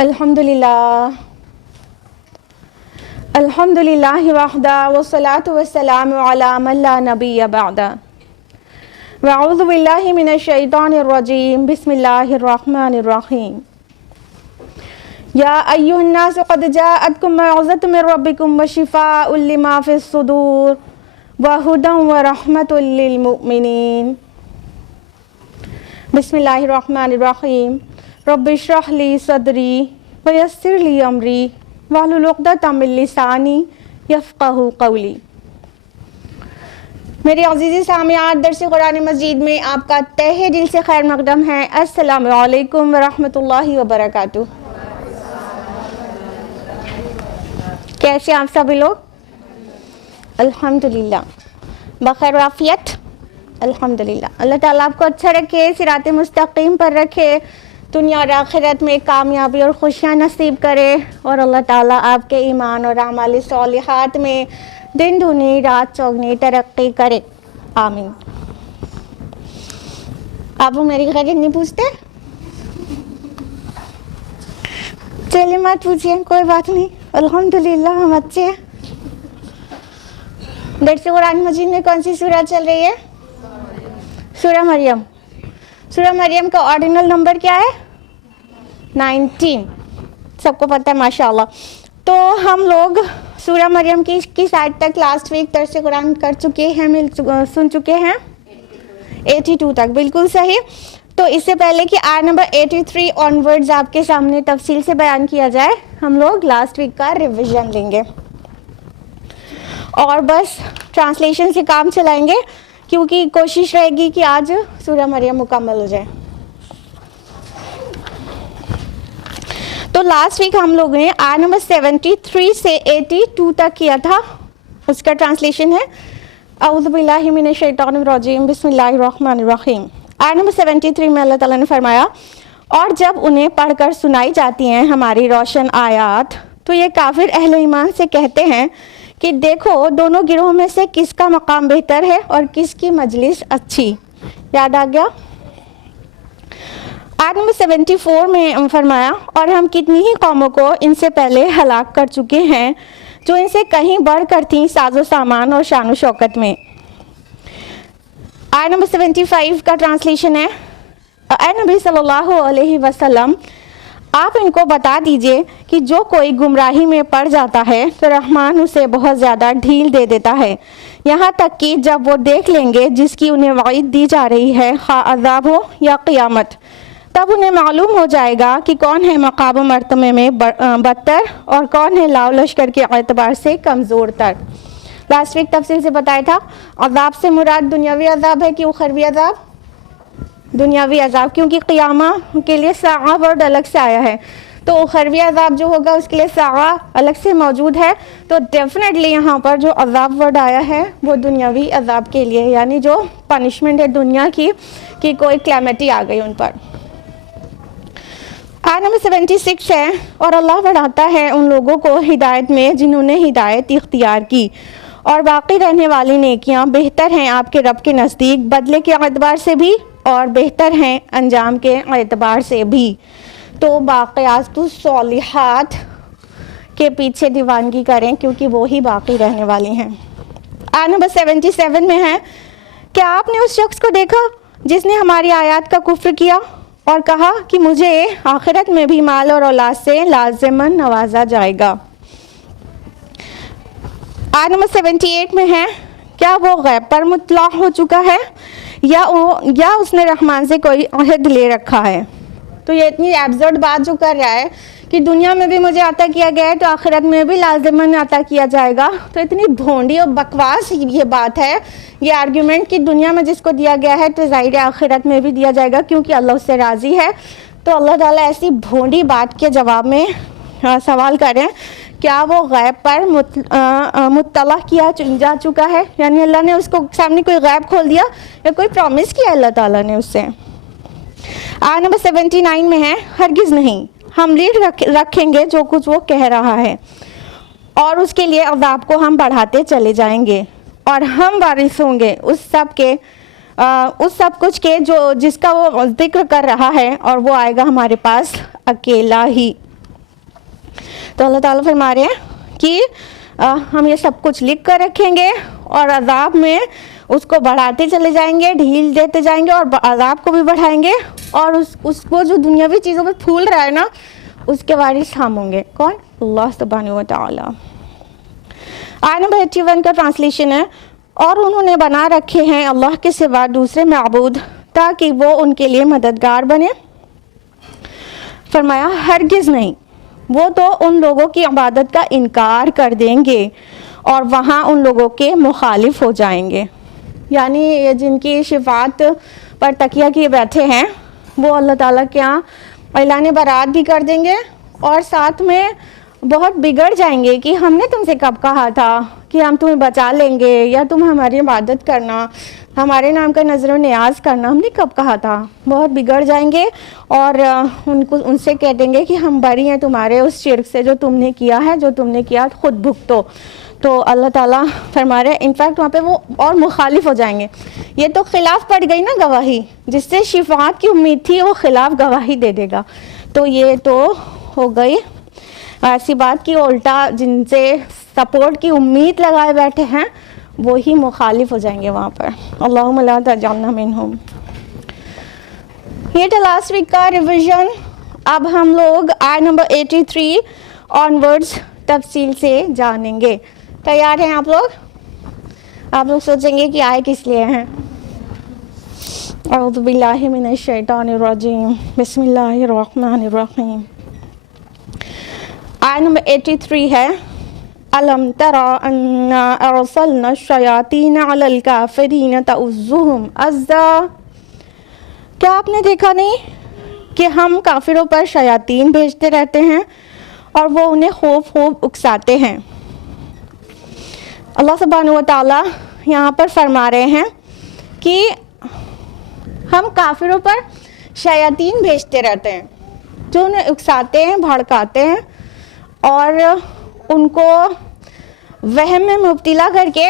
الحمدللہ وحدہ والصلاة والسلام علی من لا نبی بعدہ واعوذ باللہ من الشیطان الرجیم بسم اللہ الرحمن الرحیم یا ایھا الناس قد جاءتکم موعظۃ من ربکم وشفاء لما فی الصدور وہدی ورحمۃ للمؤمنین۔ بسم اللہ الرحمن الرحیم۔ رب اشرح لی صدری ویسر لی امری واحلل عقدۃ من لسانی یفقہوا قولی۔ میرے عزیز سامعات، درس قرآن مجید میں آپ کا تہہ دل سے خیر مقدم ہے۔ السلام علیکم ورحمۃ اللہ وبرکاتہ۔ کیسے آپ سبھی لوگ؟ الحمدللہ بخیر وعافیت۔ الحمدللہ، اللہ تعالیٰ آپ کو اچھا رکھے، صراط مستقیم پر رکھے، دنیا اور آخرت میں کامیابی اور خوشیاں نصیب کرے، اور اللہ تعالیٰ آپ کے ایمان اور اعمال صالحات میں دن دگنی رات چوگنی ترقی کرے، آمین۔ آپ وہ میری خیریت نہیں پوچھتے؟ چلیے مت پوچھیے، کوئی بات نہیں، الحمدللہ ہم اچھے ہیں۔ درس قرآن مجید میں کون سی سورہ چل رہی ہے؟ سورہ مریم۔ سورہ مریم کا آرڈینل نمبر کیا ہے؟ 19۔ سب کو پتہ ہے ماشاءاللہ۔ تو ہم لوگ سورہ مریم کی کس آیت تک لاسٹ ویک درس قرآن کر چکے ہیں، سن چکے ہیں؟ 82 تک، بالکل صحیح۔ تو اس سے پہلے کہ آیت نمبر 83 آنورڈز آپ کے سامنے تفصیل سے بیان کیا جائے، ہم لوگ لاسٹ ویک کا ریویژن لیں گے اور بس ٹرانسلیشن سے کام چلائیں گے، کیونکہ کوشش رہے گی کہ آج سورہ مریم مکمل ہو جائے۔ تو لاسٹ ویک ہم لوگوں نے آیت نمبر 73 سے 82 تک کیا تھا، اس کا ٹرانسلیشن ہے اعوذ باللہ من الشیطان الرجیم بسم اللہ الرحمن الرحیم۔ آیت نمبر 73 میں اللہ تعالیٰ نے فرمایا، اور جب انہیں پڑھ کر سنائی جاتی ہیں ہماری روشن آیات تو یہ کافر اہل ایمان سے کہتے ہیں کہ دیکھو دونوں گروہوں میں سے کس کا مقام بہتر ہے اور کس کی مجلس اچھی۔ یاد آ گیا؟ آیت نمبر 74 میں فرمایا، اور ہم کتنی ہی قوموں کو ان سے پہلے ہلاک کر چکے ہیں جو ان سے کہیں بڑھ کر تھیں ساز و سامان اور شان و شوکت میں۔ آیت نمبر 75 کا ٹرانسلیشن ہے، اے نبی صلی اللہ علیہ وسلم آپ ان کو بتا دیجئے کہ جو کوئی گمراہی میں پڑ جاتا ہے تو رحمان اسے بہت زیادہ ڈھیل دے دیتا ہے، یہاں تک کہ جب وہ دیکھ لیں گے جس کی انہیں وعید دی جا رہی ہے، خواہ عذاب ہو یا قیامت، تب انہیں معلوم ہو جائے گا کہ کون ہے مقام و مرتبے میں بدتر اور کون ہے لاؤ لشکر کے اعتبار سے کمزور تر۔ لاسٹ ویک تفصیل سے بتایا تھا، عذاب سے مراد دنیاوی عذاب ہے کہ اخروی عذاب؟ دنیاوی عذاب، کیونکہ قیامہ کے لیے ساعہ ورڈ الگ سے آیا ہے، تو اخروی عذاب جو ہوگا اس کے لیے ساعہ الگ سے موجود ہے، تو ڈیفینیٹلی یہاں پر جو عذاب ورڈ آیا ہے وہ دنیاوی عذاب کے لیے، یعنی جو پنشمنٹ ہے دنیا کی کہ کوئی کلیمٹی آ گئی ان پر۔ آیت نمبر 76 ہے، اور اللہ بڑھاتا ہے ان لوگوں کو ہدایت میں جنہوں نے ہدایت اختیار کی، اور باقی رہنے والی نیکیاں بہتر ہیں آپ کے رب کے نزدیک بدلے کے اعتبار سے بھی اور بہتر ہیں انجام کے اعتبار سے بھی۔ تو باقیات الصالحات کے پیچھے دیوانگی کریں کیونکہ وہی باقی رہنے والی ہیں۔ آیت نمبر 77 میں ہے، کیا آپ نے اس شخص کو دیکھا جس نے ہماری آیات کا کفر کیا اور کہا کہ مجھے آخرت میں بھی مال اور اولاد سے لازماً نوازا جائے گا۔ آیت نمبر 78 میں ہے، کیا وہ غیب پر مطلع ہو چکا ہے یا اس نے رحمان سے کوئی عہد لے رکھا ہے؟ تو یہ اتنی ایبسرڈ بات جو کر رہا ہے کہ دنیا میں بھی مجھے عطا کیا گیا ہے تو آخرت میں بھی لازماً عطا کیا جائے گا، تو اتنی بھونڈی اور بکواس یہ بات ہے، یہ آرگیومنٹ کہ دنیا میں جس کو دیا گیا ہے تو ظاہر آخرت میں بھی دیا جائے گا کیونکہ اللہ اس سے راضی ہے۔ تو اللہ تعالیٰ ایسی بھونڈی بات کے جواب میں سوال کر رہے ہیں، کیا وہ غیب پر مطلع کیا جا چکا ہے؟ یعنی اللہ نے اس کو سامنے کوئی غیب کھول دیا یا کوئی پرومس کیا اللہ تعالیٰ نے اس سے؟ آیت نمبر 79 میں ہے، ہرگز نہیں، ہم لیڈ رکھیں گے جو کچھ وہ کہہ رہا ہے اور اس کے لیے عذاب کو ہم بڑھاتے چلے جائیں گے، اور ہم وارث ہوں گے اس سب کچھ کے جس کا وہ ذکر کر رہا ہے، اور وہ آئے گا ہمارے پاس اکیلا ہی۔ تو اللہ تعالیٰ فرما رہے ہیں کہ ہم یہ سب کچھ لکھ کر رکھیں گے اور عذاب میں اس کو بڑھاتے چلے جائیں گے، ڈھیل دیتے جائیں گے اور عذاب کو بھی بڑھائیں گے، اور اس کو جو دنیاوی چیزوں پہ پھول رہا ہے نا اس کے وارث ہم ہوں گے. کون؟ اللہ سبحانہ و تعالیٰ. آیت نمبر 81 کا ٹرانسلیشن ہے، اور انہوں نے بنا رکھے ہیں اللہ کے سوا دوسرے معبود تاکہ وہ ان کے لیے مددگار بنے. فرمایا ہرگز نہیں، وہ تو ان لوگوں کی عبادت کا انکار کر دیں گے اور وہاں ان لوگوں کے مخالف ہو جائیں گے. یعنی جن کی شفاعت پر تکیہ کیے بیٹھے ہیں وہ اللہ تعالیٰ کے یہاں اعلان برات بھی کر دیں گے اور ساتھ میں بہت بگڑ جائیں گے کہ ہم نے تم سے کب کہا تھا کہ ہم تمہیں بچا لیں گے یا تم ہماری عبادت کرنا، ہمارے نام کا نظر و نیاز کرنا، ہم نے کب کہا تھا. بہت بگڑ جائیں گے اور ان سے کہہ دیں گے کہ ہم بری ہیں تمہارے اس شرک سے جو تم نے کیا ہے، جو تم نے کیا خود بھگتو. تو اللہ تعالیٰ فرما رہے ہیں انفیکٹ وہاں پہ وہ اور مخالف ہو جائیں گے. یہ تو خلاف پڑ گئی نا گواہی، جس سے شفاعت کی امید تھی وہ خلاف گواہی دے دے گا. تو یہ تو ہو گئی ایسی بات کہ الٹا جن سے سپورٹ کی امید لگائے بیٹھے ہیں وہی مخالف ہو جائیں گے وہاں پر. اللہم لا تجعلنا منہم. یہ تھا لاسٹ ویک کا ریویژن. اب ہم لوگ آیت نمبر 83 آنورڈز تفصیل سے جانیں گے. تیار ہیں آپ لوگ؟ آپ لوگ سوچیں گے کہ آئے کس لیے ہیں. اعوذ باللہ من الشیطان الرجیم، بسم اللہ الرحمن الرحیم. آیت نمبر 83 ہے الم تر انا ارسلنا الشیاطین علی الکافرین تؤزهم عزا. کیا آپ نے دیکھا نہیں کہ ہم کافروں پر شیاطین بھیجتے رہتے ہیں اور وہ انہیں خوب خوب اکساتے ہیں. اللہ سبحانہ و تعالیٰ یہاں پر فرما رہے ہیں کہ ہم کافروں پر شیاطین بھیجتے رہتے ہیں جو انہیں اکساتے ہیں، بھڑکاتے ہیں اور ان کو وہم میں مبتلا کر کے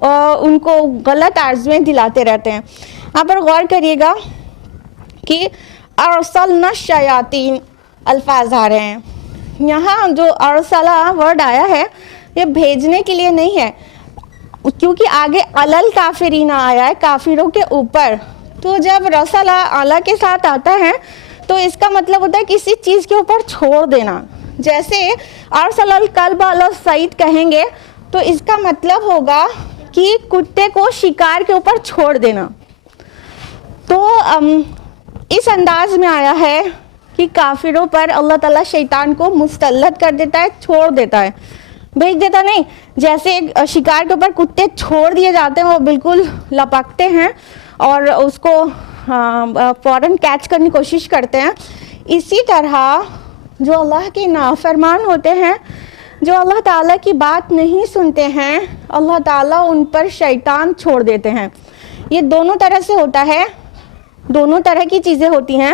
ان کو غلط آرزویں دلاتے رہتے ہیں. یہاں پر غور کریے گا کہ ارسلنا الشیاطین الفاظ آ رہے ہیں. یہاں جو ارسلہ ورڈ آیا ہے یہ بھیجنے کے لیے نہیں ہے، کیونکہ آگے علل کافرین آیا ہے، کافروں کے اوپر. تو جب رسلہ اعلیٰ کے ساتھ آتا ہے تو اس کا مطلب ہوتا ہے کسی چیز کے اوپر چھوڑ دینا. جیسے ارسل الکلب علی الصید کہیں گے تو اس کا مطلب ہوگا کہ کتے کو شکار کے اوپر چھوڑ دینا. تو اس انداز میں آیا ہے کہ کافروں پر اللہ تعالیٰ شیطان کو مستلط کر دیتا ہے، چھوڑ دیتا ہے، بھیج دیتا نہیں. جیسے شکار کے اوپر کتے چھوڑ دیے جاتے ہیں، وہ بالکل لپکتے ہیں اور اس کو فوراً کیچ کرنے کی کوشش کرتے ہیں. اسی طرح جو اللہ کے نافرمان ہوتے ہیں، جو اللہ تعالیٰ کی بات نہیں سنتے ہیں، اللہ تعالیٰ ان پر شیطان چھوڑ دیتے ہیں. یہ دونوں طرح سے ہوتا ہے، دونوں طرح کی چیزیں ہوتی ہیں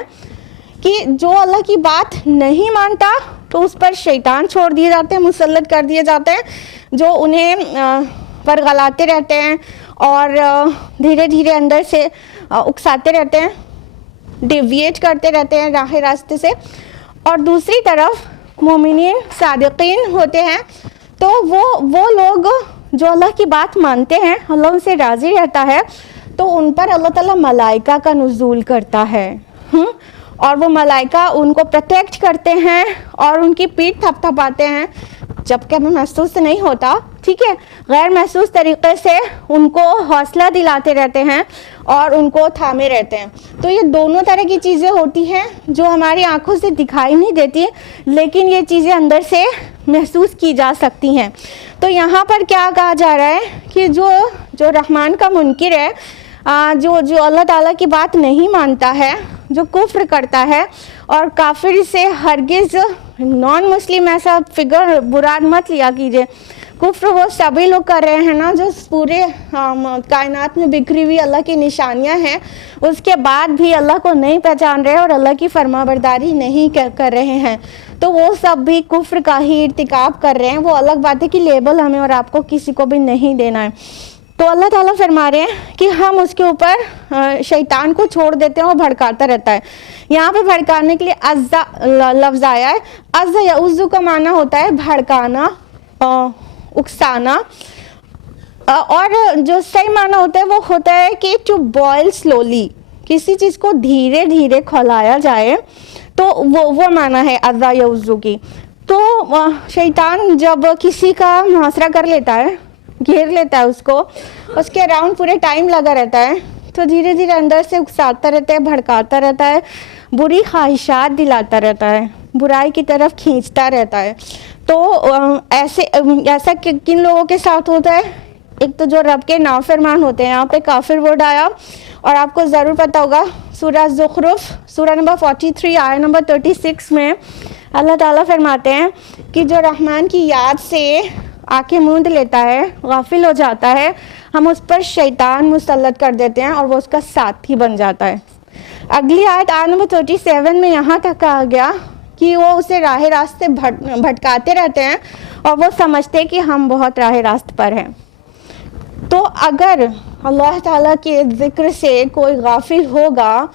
کہ جو اللہ کی بات نہیں مانتا تو اس پر شیطان چھوڑ دیے جاتے ہیں، مسلط کر دیے جاتے ہیں، جو انہیں ورغلاتے رہتے ہیں اور دھیرے دھیرے اندر سے اکساتے رہتے ہیں، ڈیویٹ کرتے رہتے ہیں راہ راستے سے. اور دوسری طرف مومنین صادقین ہوتے ہیں تو وہ لوگ جو اللہ کی بات مانتے ہیں، اللہ ان سے راضی رہتا ہے تو ان پر اللہ تعالیٰ ملائکہ کا نزول کرتا ہے اور وہ ملائکہ ان کو پروٹیکٹ کرتے ہیں اور ان کی پیٹھ تھپ تھپاتے ہیں، جبکہ ہمیں محسوس نہیں ہوتا، ٹھیک ہے، غیر محسوس طریقے سے ان کو حوصلہ دلاتے رہتے ہیں اور ان کو تھامے رہتے ہیں. تو یہ دونوں طرح کی چیزیں ہوتی ہیں جو ہماری آنکھوں سے دکھائی نہیں دیتی لیکن یہ چیزیں اندر سے محسوس کی جا سکتی ہیں. تو یہاں پر کیا کہا جا رہا ہے کہ جو رحمان کا منکر ہے، جو اللہ تعالیٰ کی بات نہیں مانتا ہے، جو کفر کرتا ہے، اور کافر سے ہرگز نان مسلم ایسا فگر برا مت لیا کیجیے. کفر وہ سبھی لوگ کر رہے ہیں نا جو پورے کائنات میں بکھری ہوئی اللہ کی نشانیاں ہیں، اس کے بعد بھی اللہ کو نہیں پہچان رہے اور اللہ کی فرما برداری نہیں کر رہے ہیں. تو وہ سب بھی کفر کا ہی ارتکاب کر رہے ہیں. وہ الگ بات ہے کہ لیبل ہمیں اور آپ کو کسی کو بھی نہیں دینا ہے. تو اللہ تعالیٰ فرما رہے ہیں کہ ہم اس کے اوپر شیطان کو چھوڑ دیتے ہیں اور بھڑکاتا رہتا ہے. یہاں پہ بھڑکانے کے لیے عزا لفظ آیا ہے. عزا یا عزو کا معنی ہوتا ہے بھڑکانا, اکسانا, اور جو صحیح معنی ہوتا ہے وہ ہوتا ہے کہ ٹو بوائل سلولی, کسی چیز کو دھیرے دھیرے کھولایا جائے, تو وہ معنی ہے عزا یا عزو کی. تو شیطان جب کسی کا محاصرہ کر لیتا ہے, گھیر لیتا ہے اس کے اراؤنڈ پورے ٹائم لگا رہتا ہے, تو دھیرے دھیرے اندر سے اکساتا رہتا ہے, بھڑکاتا رہتا ہے, بری خواہشات دلاتا رہتا ہے, برائی کی طرف کھینچتا رہتا ہے. تو ایسا کن لوگوں کے ساتھ ہوتا ہے؟ ایک تو جو رب کے نافرمان ہوتے ہیں. یہاں پہ کافر ورڈ آیا, اور آپ کو ضرور پتہ ہوگا سورہ زخرف سورہ نمبر 43 آیت نمبر 36 میں اللہ تعالیٰ فرماتے ہیں کہ جو رحمان کی یاد سے آنکھیں موند لیتا ہے, غافل ہو جاتا ہے, ہم اس پر شیطان مسلط کر دیتے ہیں اور وہ اس کا ساتھی بن جاتا ہے. اگلی آیت نمبر 37 میں یہاں تک کہا گیا کہ وہ اسے راہ راست سے بھٹکاتے رہتے ہیں اور وہ سمجھتے کہ ہم بہت راہ راست پر ہیں. تو اگر اللہ تعالیٰ کے ذکر سے کوئی غافل ہوگا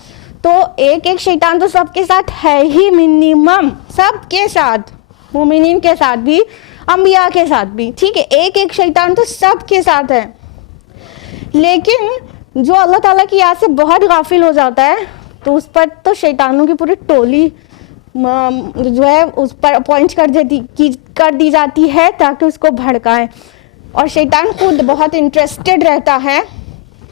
تو ایک شیطان تو سب کے ساتھ ہے ہی, منیمم سب کے ساتھ, مومنین کے ساتھ بھی, انبیاء کے ساتھ بھی, ٹھیک ہے, ایک شیطان تو سب کے ساتھ ہے. لیکن جو اللہ تعالیٰ کی یاد سے بہت غافل ہو جاتا ہے تو اس پر تو شیطانوں کی پوری ٹولی جو ہے اس پر اپوائنٹ کر دی جاتی ہے تاکہ اس کو بھڑکائیں. اور شیطان خود بہت انٹرسٹڈ رہتا ہے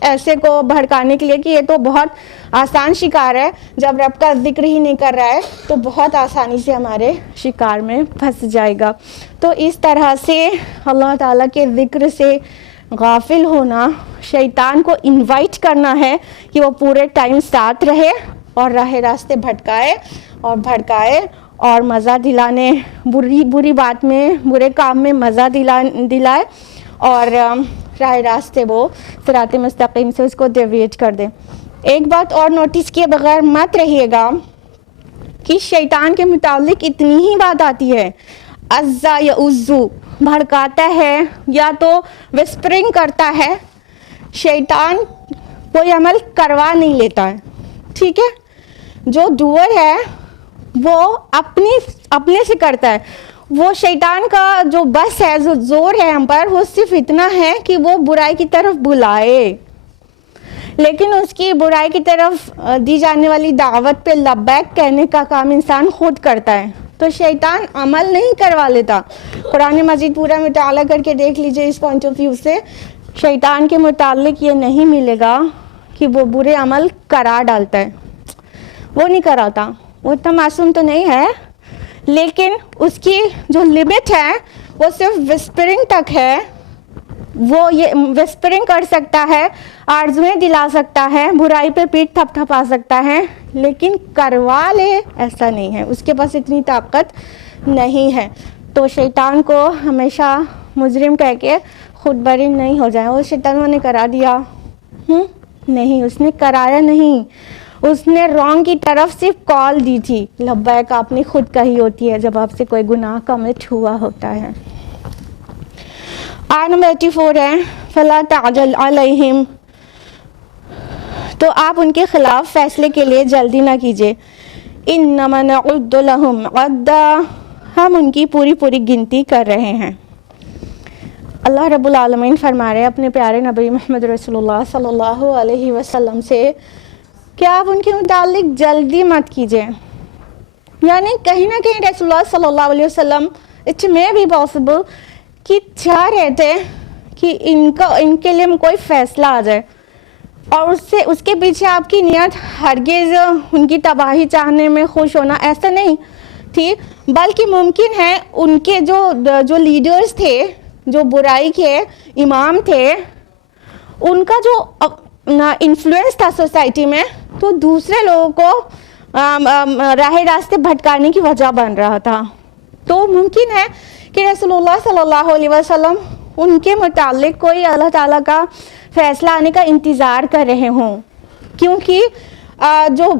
ایسے کو بھڑکانے کے لیے کہ یہ تو بہت آسان شکار ہے, جب رب کا ذکر ہی نہیں کر رہا ہے تو بہت آسانی سے ہمارے شکار میں پھنس جائے گا. تو اس طرح سے اللہ تعالیٰ کے ذکر سے غافل ہونا, شیطان کو انوائٹ کرنا ہے کہ وہ پورے ٹائم ساتھ رہے اور راہ راستے بھٹکائے اور مزہ دلانے, بری بات میں, برے کام میں مزہ دلائے اور راہ راستے وہ صراط مستقیم سے اس کو ڈیویٹ کر دے. ایک بات اور نوٹس کیے بغیر مت رہیے گا کہ شیطان کے متعلق اتنی ہی بات آتی ہے, عزا یا عزو, بھڑکاتا ہے یا تو وسپرنگ کرتا ہے. شیطان کوئی عمل کروا نہیں لیتا ہے, ٹھیک ہے, جو ڈوئر ہے وہ اپنے سے کرتا ہے. وہ شیطان کا جو بس ہے, جو زور ہے ہم پر, وہ صرف اتنا ہے کہ وہ برائی کی طرف بلائے, لیکن اس کی برائی کی طرف دی جانے والی دعوت پہ لبیک کہنے کا کام انسان خود کرتا ہے. تو شیطان عمل نہیں کروا لیتا. قرآن مجید پورا مطالعہ کر کے دیکھ لیجئے, اس پوائنٹ آف ویو سے شیطان کے متعلق یہ نہیں ملے گا کہ وہ برے عمل کرا ڈالتا ہے, وہ نہیں کراتا, وہ اتنا معصوم تو نہیں ہے, لیکن اس کی جو لمٹ ہے وہ صرف وسپرنگ تک ہے. وہ یہ وسپرنگ کر سکتا ہے, آرزویں دلا سکتا ہے, برائی پہ پیٹ تھپ تھپا سکتا ہے, لیکن کروا لے ایسا نہیں ہے, اس کے پاس اتنی طاقت نہیں ہے. تو شیطان کو ہمیشہ مجرم کہہ کے خود بری نہیں ہو جائے. وہ شیطان نے کرا دیا نہیں, اس نے کرایا نہیں, اس نے رانگ کی طرف صرف کال دی تھی. لبیک آپ نے خود کہی ہوتی ہے جب آپ سے کوئی گناہ کمٹ ہوا ہوتا ہے. آیت نمبر 84 ہے فلا تعجل علیہم, تو آپ ان کے خلاف فیصلے کے لیے جلدی نہ کیجیے. انما نعد لہم عدا, ہم ان کی پوری گنتی کر رہے ہیں. اللہ رب العالمین فرما رہے ہیں اپنے پیارے نبی محمد رسول اللہ صلی اللہ علیہ وسلم سے کہ آپ ان کے متعلق جلدی مت کیجیے. یعنی کہیں نہ کہیں رسول اللہ صلی اللہ علیہ وسلم اٹ میں بھی پاسبل کہ چاہ رہے تھے کہ ان کے لیے کوئی فیصلہ آ جائے, اور اس کے پیچھے آپ کی نیت ہرگز ان کی تباہی چاہنے میں خوش ہونا ایسا نہیں تھی, بلکہ ممکن ہے ان کے جو لیڈرز تھے, جو برائی کے امام تھے, ان کا جو انفلوئنس تھا سوسائٹی میں, تو دوسرے لوگوں کو راہ راستے بھٹکانے کی وجہ بن رہا تھا. تو ممکن ہے کہ رسول اللہ صلی اللہ علیہ وسلم ان کے متعلق کوئی اللہ تعالیٰ کا فیصلہ آنے کا انتظار کر رہے ہوں, کیونکہ جو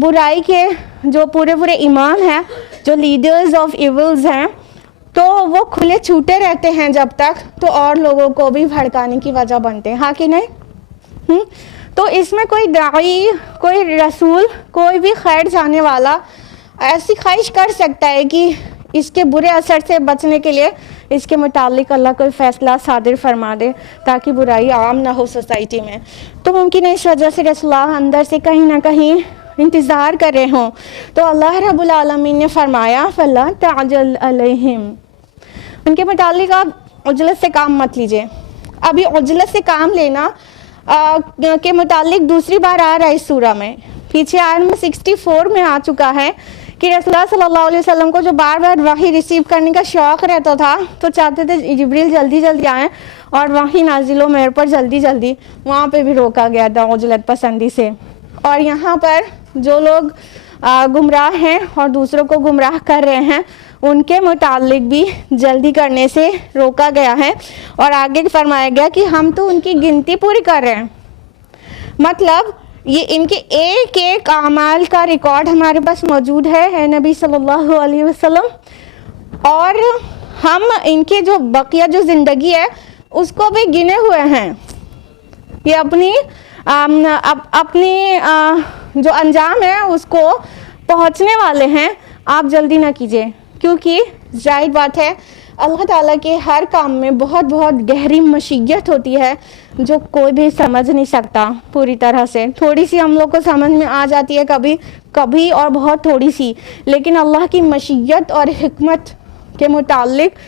برائی کے جو پورے امام ہیں, جو لیڈرز آف ایولز ہیں, تو وہ کھلے چھوٹے رہتے ہیں جب تک تو اور لوگوں کو بھی بھڑکانے کی وجہ بنتے ہیں، ہاں کہ نہیں؟ تو اس میں کوئی داعی، کوئی رسول، کوئی بھی خیر جانے والا ایسی خواہش کر سکتا ہے کہ اس کے برے اثر سے بچنے کے لیے اس کے متعلق اللہ کوئی فیصلہ صادر فرما دے تاکہ برائی عام نہ ہو سوسائٹی میں. تو ممکن ہے اس وجہ سے رسول اللہ اندر سے کہیں نہ کہیں انتظار کر رہے ہوں. تو اللہ رب العالمین نے فرمایا فَلَا تَعْجَلْ عَلَيْهِمْ، ان کے متعلق آپ عجلت سے کام مت لیجئے. ابھی عجلت سے کام لینا کے متعلق دوسری بار آ رہا ہے اس سورہ میں. پیچھے آیت میں 64 میں آ چکا ہے کہ رسول اللہ صلی اللہ علیہ وسلم کو جو بار بار وحی ریسیو کرنے کا شوق رہتا تھا تو چاہتے تھے جبریل جلدی جلدی آئیں اور وحی نازل ہو میرے پر جلدی جلدی. وہاں پہ بھی روکا گیا تھا عجلت پسندی سے. اور یہاں پر جو لوگ گمراہ ہیں اور دوسروں کو گمراہ کر رہے ہیں ان کے متعلق بھی جلدی کرنے سے روکا گیا ہے. اور آگے فرمایا گیا کہ ہم تو ان کی گنتی پوری کر رہے ہیں، مطلب یہ ان کے ایک ایک اعمال کا ریکارڈ ہمارے پاس موجود ہے نبی صلی اللہ علیہ وسلم، اور ہم ان کے جو بقیہ جو زندگی ہے اس کو بھی گنے ہوئے ہیں. یہ اپنی جو انجام ہے اس کو پہنچنے والے ہیں. آپ جلدی نہ کیجیے کیونکہ ظاہر بات ہے اللہ تعالیٰ کے ہر کام میں بہت بہت گہری مشیت ہوتی ہے جو کوئی بھی سمجھ نہیں سکتا پوری طرح سے. تھوڑی سی ہم لوگ کو سمجھ میں آ جاتی ہے کبھی کبھی اور بہت تھوڑی سی، لیکن اللہ کی مشیت اور حکمت کے متعلق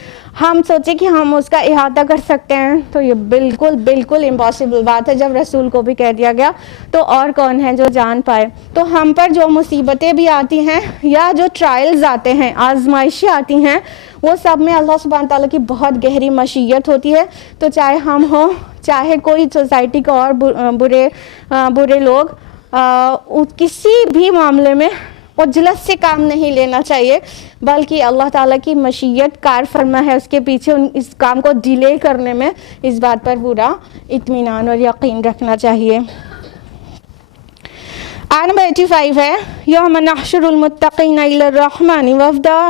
ہم سوچیں کہ ہم اس کا احاطہ کر سکتے ہیں تو یہ بالکل بالکل امپاسبل بات ہے. جب رسول کو بھی کہہ دیا گیا تو اور کون ہے جو جان پائے. تو ہم پر جو مصیبتیں بھی آتی ہیں یا جو ٹرائلز آتے ہیں، آزمائشیں آتی ہیں، وہ سب میں اللہ سبحانہ تعالیٰ کی بہت گہری مشیت ہوتی ہے. تو چاہے ہم ہوں چاہے کوئی سوسائٹی کا اور برے لوگ، کسی بھی معاملے میں عجلت سے کام نہیں لینا چاہیے، بلکہ اللہ تعالیٰ کی مشیت کار فرما ہے اس کے پیچھے. اس کام کو ڈیلے کرنے میں اس بات پر پورا اطمینان اور یقین رکھنا چاہیے. آیت نمبر 85 ہے یوم نحشر المتقین الی الرحمن وفدا.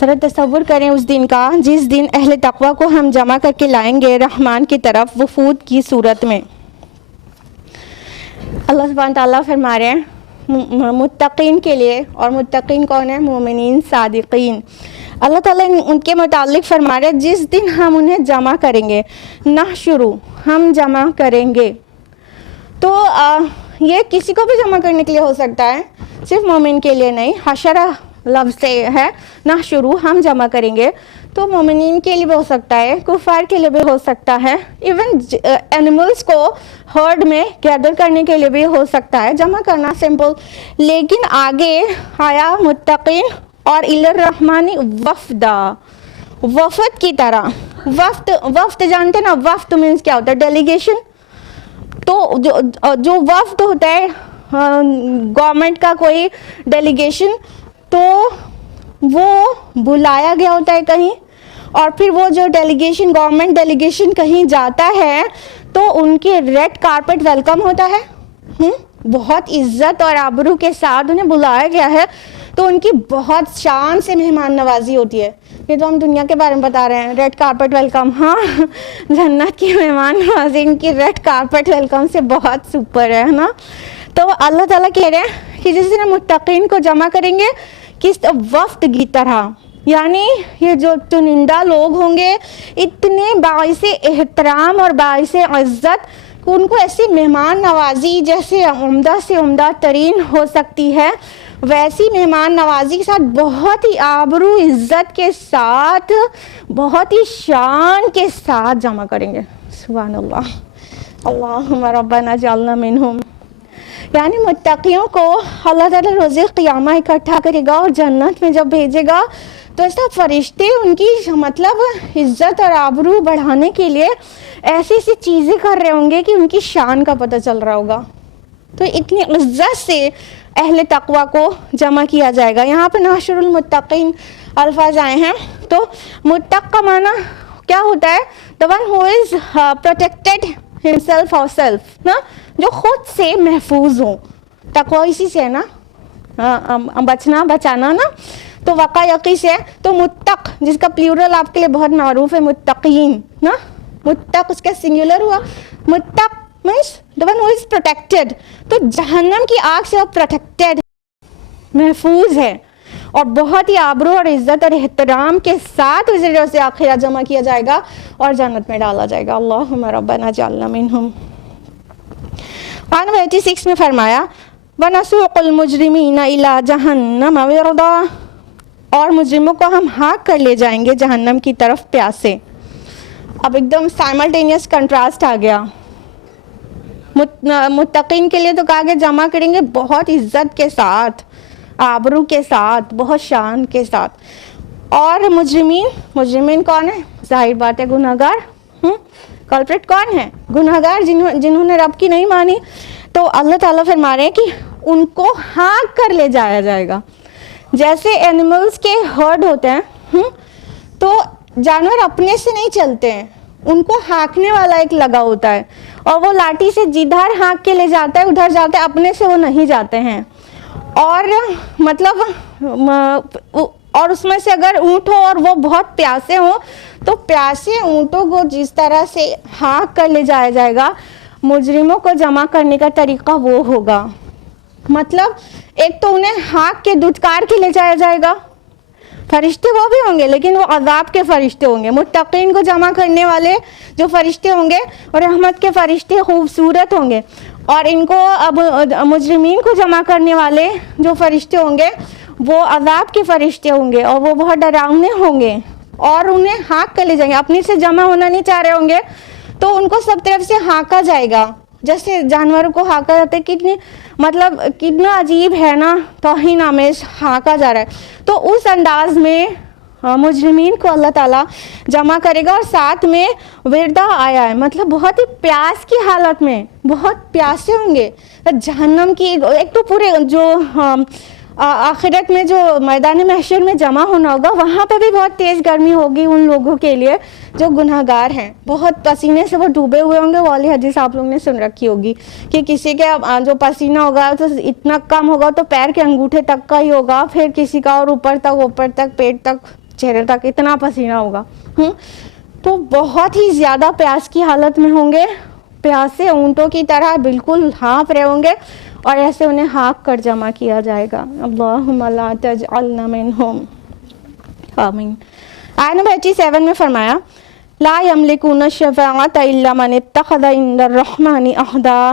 ذرا تصور کریں اس دن کا جس دن اہل تقوی کو ہم جمع کر کے لائیں گے رحمان کی طرف وفود کی صورت میں. اللہ سبحانہ تعالیٰ فرما رہے ہیں متقین کے لیے، اور متقین کون ہے؟ مومنین صادقین. اللہ تعالیٰ ان کے متعلق فرما رہے ہیں جس دن ہم انہیں جمع کریں گے، نحشرو ہم جمع کریں گے. تو یہ کسی کو بھی جمع کرنے کے لیے ہو سکتا ہے، صرف مومن کے لیے نہیں. حشرہ لفظ سے ہے نحشرو ہم جمع کریں گے، تو مومنین کے لیے بھی ہو سکتا ہے، کفار کے لیے بھی ہو سکتا ہے، ایون اینیملز کو ہرڈ میں گیدر کرنے کے لیے بھی ہو سکتا ہے جمع کرنا سمپل. لیکن آگے آیا متقین اور الی الرحمن وفدا، وفد کی طرح. وفد جانتے نا، وفد مینس کیا ہوتا ہے؟ ڈیلیگیشن. تو جو وفد ہوتا ہے گورنمنٹ کا کوئی ڈیلیگیشن، تو وہ بلایا گیا ہوتا ہے کہیں، اور پھر وہ جو ڈیلیگیشن گورنمنٹ ڈیلیگیشن کہیں جاتا ہے تو ان کے ریڈ کارپٹ ویلکم ہوتا ہے. بہت عزت اور آبرو کے ساتھ انہیں بلایا گیا ہے، تو ان کی بہت شان سے مہمان نوازی ہوتی ہے. یہ تو ہم دنیا کے بارے میں بتا رہے ہیں، ریڈ کارپٹ ویلکم. ہاں جنت کی مہمان نوازی ان کی ریڈ کارپٹ ویلکم سے بہت سپر ہے نا. تو اللہ تعالیٰ کہہ رہے ہیں کہ جس دن متقین کو جمع کریں گے کس وفد کی طرح، یعنی یہ جو چنندہ لوگ ہوں گے اتنے باعث احترام اور باعث عزت، ان کو ایسی مہمان نوازی جیسے عمدہ سے عمدہ ترین ہو سکتی ہے ویسی مہمان نوازی کے ساتھ بہت ہی آبرو عزت کے ساتھ بہت ہی شان کے ساتھ جمع کریں گے. سبحان اللہ. اللہم ربنا اجعلنا منہم. یعنی متقیوں کو اللہ تعالیٰ روز قیامہ اکٹھا کرے گا اور جنت میں جب بھیجے گا تو ایسا فرشتے ان کی مطلب عزت اور آبرو بڑھانے کے لیے ایسی ایسی چیزیں کر رہے ہوں گے کہ ان کی شان کا پتہ چل رہا ہوگا. تو اتنی عزت سے اہل تقوی کو جمع کیا جائے گا. یہاں پہ نحشر المتقین الفاظ آئے ہیں، تو متق کا معنی کیا ہوتا ہے؟ the one who is protected himself or self، نا، جو خود سے محفوظ ہوں. تقوی اسی سے ہے نا، بچنا بچانا نا. تو وقا یقی سے ہے، تو متق جس کا پلیورل آپ کے لیے بہت معروف ہے متقین نا، متق اس کا سنگولر ہوا، متق means the one who is protected. تو جہنم کی آگ سے وہ پروٹیکٹڈ محفوظ ہے، اور بہت ہی آبرو اور عزت اور احترام کے ساتھ اسے روز آخرت جمع کیا جائے گا اور جنت میں ڈالا جائے گا. اللہم ربنا جعلنا منہم. قرآن 86 میں فرمایا وَنَسُوقُ الْمُجْرِمِينَ إِلَىٰ جَهَنَّمَ وِرْدًا، اور مجرموں کو ہم ہانک کر لے جائیں گے جہنم کی طرف پیاسے. اب ایک دم سائملٹینیس کنٹراسٹ آ گیا. متقین کے لیے تو کہا کہ جمع کریں گے بہت عزت کے ساتھ، آبرو کے ساتھ، بہت شان کے ساتھ. اور مجرمین کون ہیں؟ ظاہر بات ہے گناہگار. کلپریٹ کون ہے؟ گناہگار جنہوں نے رب کی نہیں مانی. تو اللہ تعالیٰ فرما رہے ہیں کہ ان کو ہانک کر لے جایا جائے گا. جیسے اینیملز کے ہرڈ ہوتے ہیں تو جانور اپنے سے نہیں چلتے ہیں، ان کو ہانکنے والا ایک لگا ہوتا ہے، اور وہ لاٹھی سے جدھر ہانک کے لے جاتا ہے ادھر جاتے ہیں، اپنے سے وہ نہیں جاتے ہیں. اور مطلب اور اس میں سے اگر اونٹ ہو اور وہ بہت پیاسے ہوں تو پیاسے اونٹوں کو جس طرح سے ہانک کر لے جایا جائے گا، مجرموں کو جمع کرنے کا طریقہ وہ ہوگا. مطلب ایک تو انہیں ہانک کے دھتکار کے لے جایا جائے گا، فرشتے وہ بھی ہوں گے لیکن وہ عذاب کے فرشتے ہوں گے. متقین کو جمع کرنے والے جو فرشتے ہوں گے اور رحمت کے فرشتے خوبصورت ہوں گے، اور ان کو اب مجرمین کو جمع کرنے والے جو فرشتے ہوں گے وہ عذاب کے فرشتے ہوں گے، اور وہ بہت ڈراؤنے ہوں گے اور انہیں ہانک کر لے جائیں گے. اپنے سے جمع ہونا نہیں چاہ رہے ہوں گے تو ان کو سب طرف سے ہانکا جائے گا، جیسے جانوروں کو ہانکا جاتا ہے. کتنا عجیب ہے نا، توہین آمیز ہانکا جا رہا ہے. تو اس انداز میں مجرمین کو اللہ تعالیٰ جمع کرے گا، اور ساتھ میں وردا آیا ہے مطلب بہت ہی پیاس کی حالت میں، بہت پیاسے ہوں گے. جہنم کی ایک تو پورے جو آخرت میں جو میدان محشر میں جمع ہونا ہوگا وہاں پہ بھی بہت تیز گرمی ہوگی ان لوگوں کے لیے جو گناہگار ہیں، بہت پسینے سے وہ ڈوبے ہوئے ہوں گے. وہ والی حدیث آپ لوگوں نے سن رکھی ہوگی کہ کسی کے جو پسینہ ہوگا تو اتنا کم ہوگا تو پیر کے انگوٹھے تک کا ہی ہوگا، پھر کسی کا اور اوپر تک پیٹ تک چہرے تک اتنا پسینہ ہوگا. تو بہت ہی زیادہ پیاس کی حالت میں ہوں گے، پیاسے اونٹوں کی طرح بالکل ہانپ رہے ہوں گے، اور ایسے انہیں ہانک کر جمع کیا جائے گا. اللہم لا تجعلنا منہم. آمین. آیت نمبر 87 میں فرمایا لا یملکون الشفاعۃ الا من اتخذ عند الرحمن عہدا.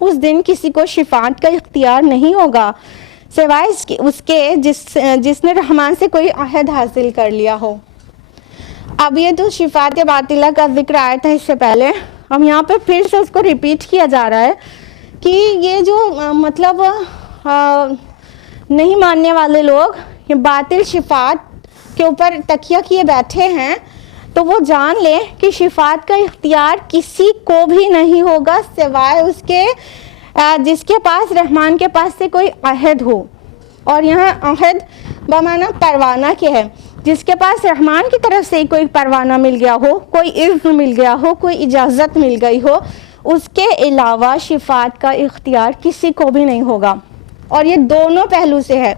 اس دن کسی کو شفاعت کا اختیار نہیں ہوگا سوائے اس کے جس نے رحمان سے کوئی عہد حاصل کر لیا ہو. اب یہ تو شفاعت باطلہ کا ذکر آیا تھا اس سے پہلے، اب یہاں پہ پھر سے اس کو ریپیٹ کیا جا رہا ہے کہ یہ جو مطلب نہیں ماننے والے لوگ یہ باطل شفاعت کے اوپر تکیہ کیے بیٹھے ہیں، تو وہ جان لیں کہ شفاعت کا اختیار کسی کو بھی نہیں ہوگا سوائے اس کے جس کے پاس رحمان کے پاس سے کوئی عہد ہو. اور یہاں عہد بمعنی پروانہ کے ہے، جس کے پاس رحمان کی طرف سے کوئی پروانہ مل گیا ہو، کوئی اذن مل گیا ہو، کوئی اجازت مل گئی ہو، اس کے علاوہ شفاعت کا اختیار کسی کو بھی نہیں ہوگا. اور یہ دونوں پہلو سے ہے.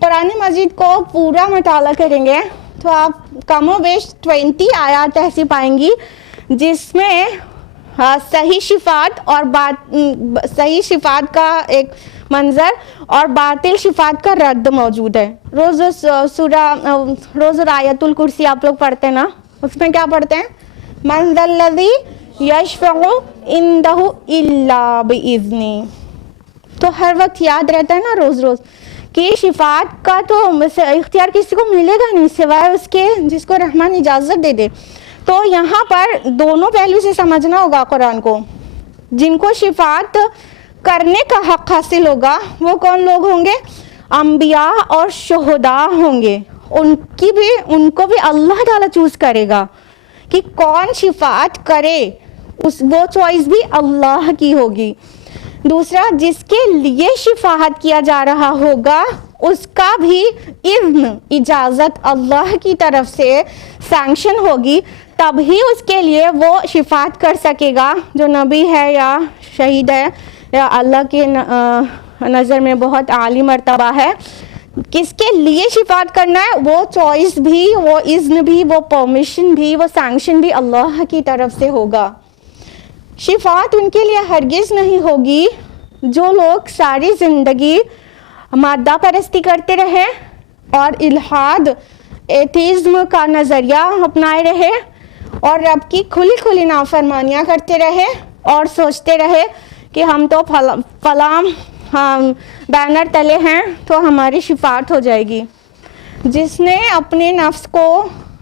قرآن مجید کو پورا مطالعہ کریں گے تو آپ کم و بیش 20 آیات ایسی پائیں گی جس میں صحیح شفاعت کا ایک منظر اور باطل شفاعت کا رد موجود ہے. روز آیت الکرسی آپ لوگ پڑھتے ہیں نا، اس میں کیا پڑھتے ہیں؟ من ذا الذی یشفع عندہ الا باذنہ. تو ہر وقت یاد رہتا ہے نا روز کہ شفاعت کا تو اختیار کسی کو ملے گا نہیں سوائے اس کے جس کو رحمان اجازت دے دے. تو یہاں پر دونوں پہلو سے سمجھنا ہوگا قرآن کو. جن کو شفاعت کرنے کا حق حاصل ہوگا وہ کون لوگ ہوں گے؟ انبیاء اور شہداء ہوں گے. ان کو بھی اللہ تعالیٰ چوز کرے گا کہ کون شفاعت کرے، وہ چوائس بھی اللہ کی ہوگی. دوسرا، جس کے لیے شفاعت کیا جا رہا ہوگا اس کا بھی اذن، اجازت اللہ کی طرف سے سینکشن ہوگی، تب ہی اس کے لیے وہ شفاعت کر سکے گا جو نبی ہے یا شہید ہے یا اللہ کے نظر میں بہت عالی مرتبہ ہے. کس کے لیے شفاعت کرنا ہے؟ وہ چوائس بھی، وہ اذن بھی، وہ پرمیشن بھی، وہ سینکشن بھی اللہ کی طرف سے ہوگا۔ شفاعت ان کے لیے ہرگز نہیں ہوگی جو لوگ ساری زندگی مادہ پرستی کرتے رہے اور الحاد ایتھیزم کا نظریہ اپنائے رہے اور رب کی کھلی کھلی نافرمانیاں کرتے رہے اور سوچتے رہے کہ ہم تو فلاں بینر تلے ہیں تو ہماری شفاعت ہو جائے گی۔ جس نے اپنے نفس کو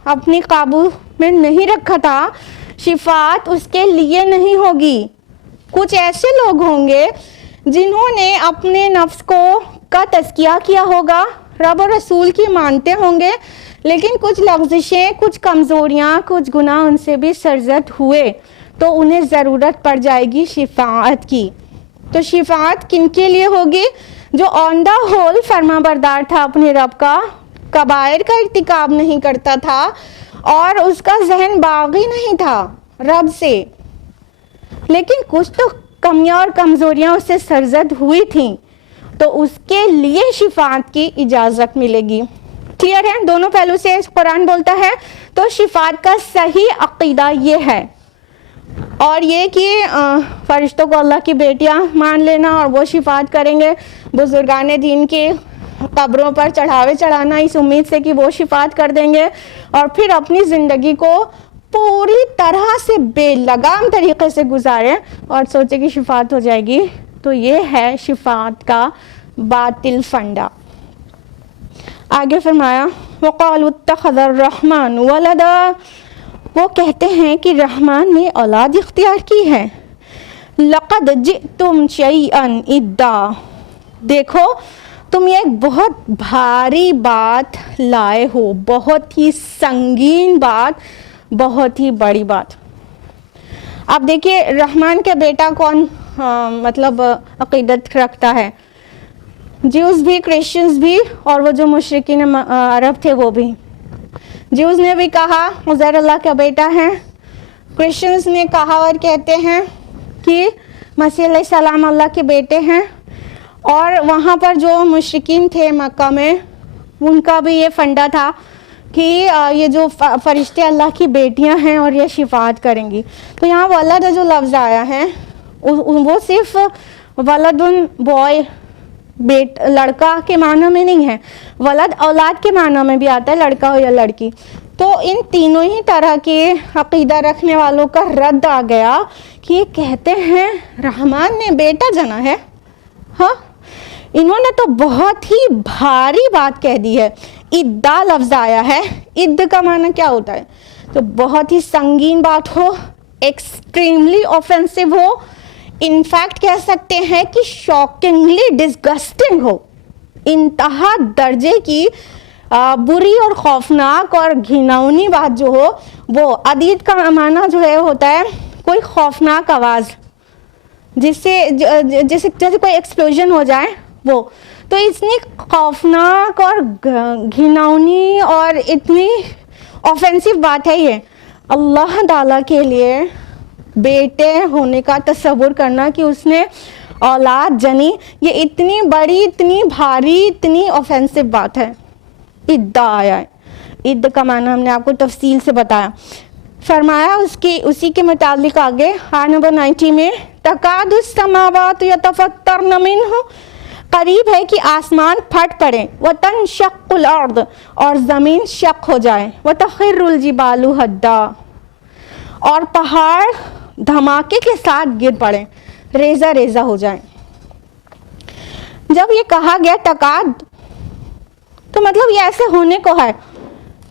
اپنی قابو میں نہیں رکھا تھا، شفاعت اس کے لیے نہیں ہوگی۔ کچھ ایسے لوگ ہوں گے جنہوں نے اپنے نفس کا تزکیہ کیا ہوگا، رب اور رسول کی مانتے ہوں گے، لیکن کچھ لغزشیں، کچھ کمزوریاں، کچھ گناہ ان سے بھی سرزد ہوئے تو انہیں ضرورت پڑ جائے گی شفاعت کی۔ تو شفاعت کن کے لیے ہوگی؟ جو آن دا ہول فرما بردار تھا اپنے رب کا، کبائر کا ارتکاب نہیں کرتا تھا اور اس کا ذہن باغی نہیں تھا رب سے، لیکن کچھ تو کمیاں اور کمزوریاں اس سے سرزد ہوئی تھیں، تو اس کے لیے شفاعت کی اجازت ملے گی۔ کلیئر ہے؟ دونوں پہلو سے قرآن بولتا ہے۔ تو شفاعت کا صحیح عقیدہ یہ ہے، اور یہ کہ فرشتوں کو اللہ کی بیٹیاں مان لینا اور وہ شفاعت کریں گے، بزرگان دین کے قبروں پر چڑھاوے چڑھانا اس امید سے کہ وہ شفاعت کر دیں گے، اور پھر اپنی زندگی کو پوری طرح سے بے لگام طریقے سے گزاریں اور سوچے کہ شفاعت ہو جائے گی۔ تو یہ ہے شفاعت کا باطل فنڈا۔ آگے فرمایا وَقَالُوا اتَّخَذَ الرَّحْمَنُ وَلَدًا، وہ کہتے ہیں کہ رحمان نے اولاد اختیار کی ہے۔ لَقَدْ جِئْتُمْ شَيْئًا إِدًّا، دیکھو تم ایک بہت بھاری بات لائے ہو، بہت ہی سنگین بات، بہت ہی بڑی بات۔ اب دیکھیے رحمان کا بیٹا کون مطلب عقیدت رکھتا ہے؟ جیوز بھی، کرسچنز بھی، اور وہ جو مشرکین عرب تھے وہ بھی۔ جیوز نے بھی کہا عزیر اللہ کا بیٹا ہے، کرسچنز نے کہا اور کہتے ہیں کہ مسیح علیہ السلام اللہ کے بیٹے ہیں، اور وہاں پر جو مشرکین تھے مکہ میں ان کا بھی یہ فنڈا تھا کہ یہ جو فرشتے اللہ کی بیٹیاں ہیں اور یہ شفاعت کریں گی۔ تو یہاں ولد جو لفظ آیا ہے وہ صرف ولدن بوائے لڑکا کے معنی میں نہیں ہے، ولد اولاد کے معنی میں بھی آتا ہے، لڑکا ہو یا لڑکی۔ تو ان تینوں ہی طرح کے عقیدہ رکھنے والوں کا رد آ گیا کہ یہ کہتے ہیں رحمان نے بیٹا جنا ہے۔ ہاں، انہوں نے تو بہت ہی بھاری بات کہہ دی ہے۔ ادا لفظ آیا ہے، اد کا معنی کیا ہوتا ہے؟ تو بہت ہی سنگین بات ہو، ایکسٹریملی آفینسو ہو، انفیکٹ کہہ سکتے ہیں کہ شاکنگلی ڈسگسٹنگ ہو، انتہا درجے کی بری اور خوفناک اور گھناؤنی بات جو ہو، وہ عدید کا معنی جو ہے ہوتا ہے کوئی خوفناک آواز، جیسے کوئی ایکسپلوژن ہو جائے وہ۔ تو اتنی خوفناک اور گھناؤنی اور اتنی آفینسو بات ہے یہ، اللہ تعالیٰ کے لیے بیٹے ہونے کا تصور کرنا کہ اس نے اولاد جنی، یہ اتنی بڑی، اتنی بھاری، اتنی آفینسو بات ہے۔ ادا آیا ہے، اد کا معنی ہم نے آپ کو تفصیل سے بتایا۔ فرمایا اسی کے متعلق آگے آیت نمبر 90 میں تکاد السماوات یتفطرن منہ، قریب ہے کہ آسمان پھٹ پڑے، وتنشق الارض، اور زمین شق ہو جائے، وتخر الجبال ہدا، اور پہاڑ دھماکے کے ساتھ گر پڑے، ریزہ ریزہ ہو جائیں۔ جب یہ کہا گیا تکاد، تو مطلب یہ ایسے ہونے کو ہے،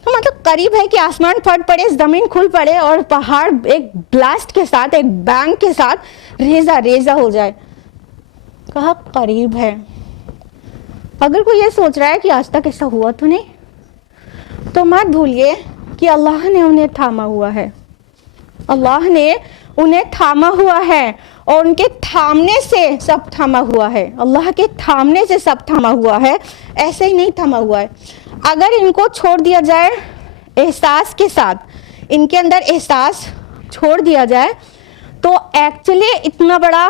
تو مطلب قریب ہے کہ آسمان پھٹ پڑے، زمین کھل پڑے اور پہاڑ ایک بلاسٹ کے ساتھ، ایک بینگ کے ساتھ ریزہ ریزہ ہو جائے۔ کہا قریب ہے۔ اگر کوئی یہ سوچ رہا ہے کہ آج تک ایسا ہوا تو نہیں، تو مت بھولیے کہ اللہ نے انہیں تھاما ہوا ہے، اللہ نے انہیں تھاما ہوا ہے، اور ان کے تھامنے سے سب تھاما ہوا ہے، اللہ کے تھامنے سے سب تھاما ہوا ہے، ایسے ہی نہیں تھاما ہوا ہے۔ اگر ان کو چھوڑ دیا جائے احساس کے ساتھ، ان کے اندر احساس چھوڑ دیا جائے، تو ایکچولی اتنا بڑا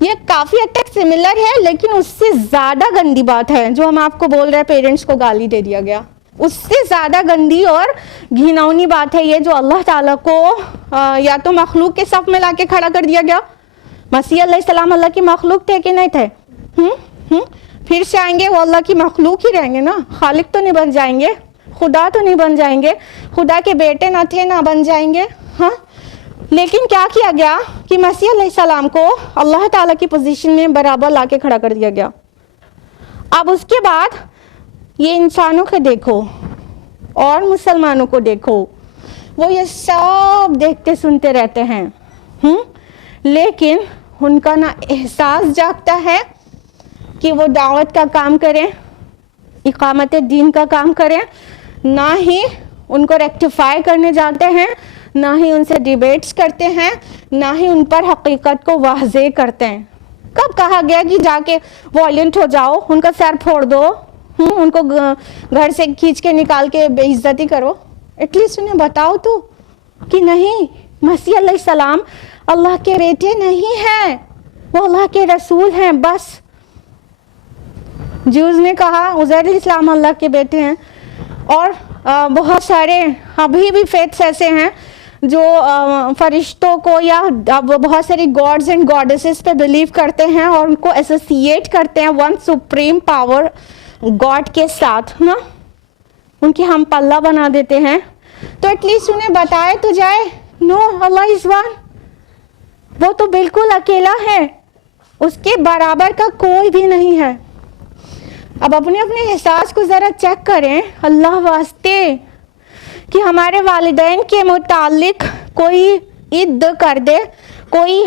یہ کافی حد تک سملر ہے، لیکن اس سے زیادہ گندی بات ہے جو ہم آپ کو بول رہے ہیں پیرنٹس کو گالی دے دیا گیا، اس سے زیادہ گندی اور گھناؤنی بات ہے یہ، جو اللہ تعالیٰ کو یا تو مخلوق کے صف میں لا کے کھڑا کر دیا گیا۔ مسیح علیہ السلام اللہ کی مخلوق تھے کہ نہیں تھے؟ پھر سے آئیں گے، وہ اللہ کی مخلوق ہی رہیں گے نا، خالق تو نہیں بن جائیں گے، خدا تو نہیں بن جائیں گے، خدا کے بیٹے نہ تھے نہ بن جائیں گے۔ ہاں، لیکن کیا کیا گیا کہ مسیح علیہ السلام کو اللہ تعالیٰ کی پوزیشن میں برابر لا کے کھڑا کر دیا گیا۔ اب اس کے بعد یہ انسانوں کو دیکھو اور مسلمانوں کو دیکھو، وہ یہ سب دیکھتے سنتے رہتے ہیں، لیکن ان کا نہ احساس جاگتا ہے کہ وہ دعوت کا کام کریں، اقامت دین کا کام کریں، نہ ہی ان کو ریکٹیفائی کرنے جاتے ہیں، نہ ہی ان سے ڈیبیٹس کرتے ہیں، نہ ہی ان پر حقیقت کو واضح کرتے ہیں۔ کب کہا گیا کہ جا کے وائلنٹ ہو جاؤ، ان کا سر پھوڑ دو، ان کو گھر سے کھینچ کے نکال کے بے عزتی کرو؟ ایٹ لیسٹ انہیں بتاؤ تو کہ نہیں، مسیح علیہ السلام اللہ کے بیٹے نہیں ہیں، وہ اللہ کے رسول ہیں بس۔ جیوز نے کہا عزیر علیہ السلام اللہ کے بیٹے ہیں، اور بہت سارے ابھی بھی فیتھس ایسے ہیں جو فرشتوں کو یا بہت ساری گاڈز اینڈ گاڈیسز پہ بلیو کرتے ہیں اور ان کو ایسوسیٹ کرتے ہیں ون سپریم پاور گاڈ کے ساتھ نا، ان کی ہم پلہ بنا دیتے ہیں۔ تو ایٹ لیسٹ انہیں بتائے تو جائے، نو، اللہ از ون، وہ تو بالکل اکیلا ہے، اس کے برابر کا کوئی بھی نہیں ہے۔ اب اپنے احساس کو ذرا چیک کریں اللہ واسطے، کہ ہمارے والدین کے متعلق کوئی عد کر دے، کوئی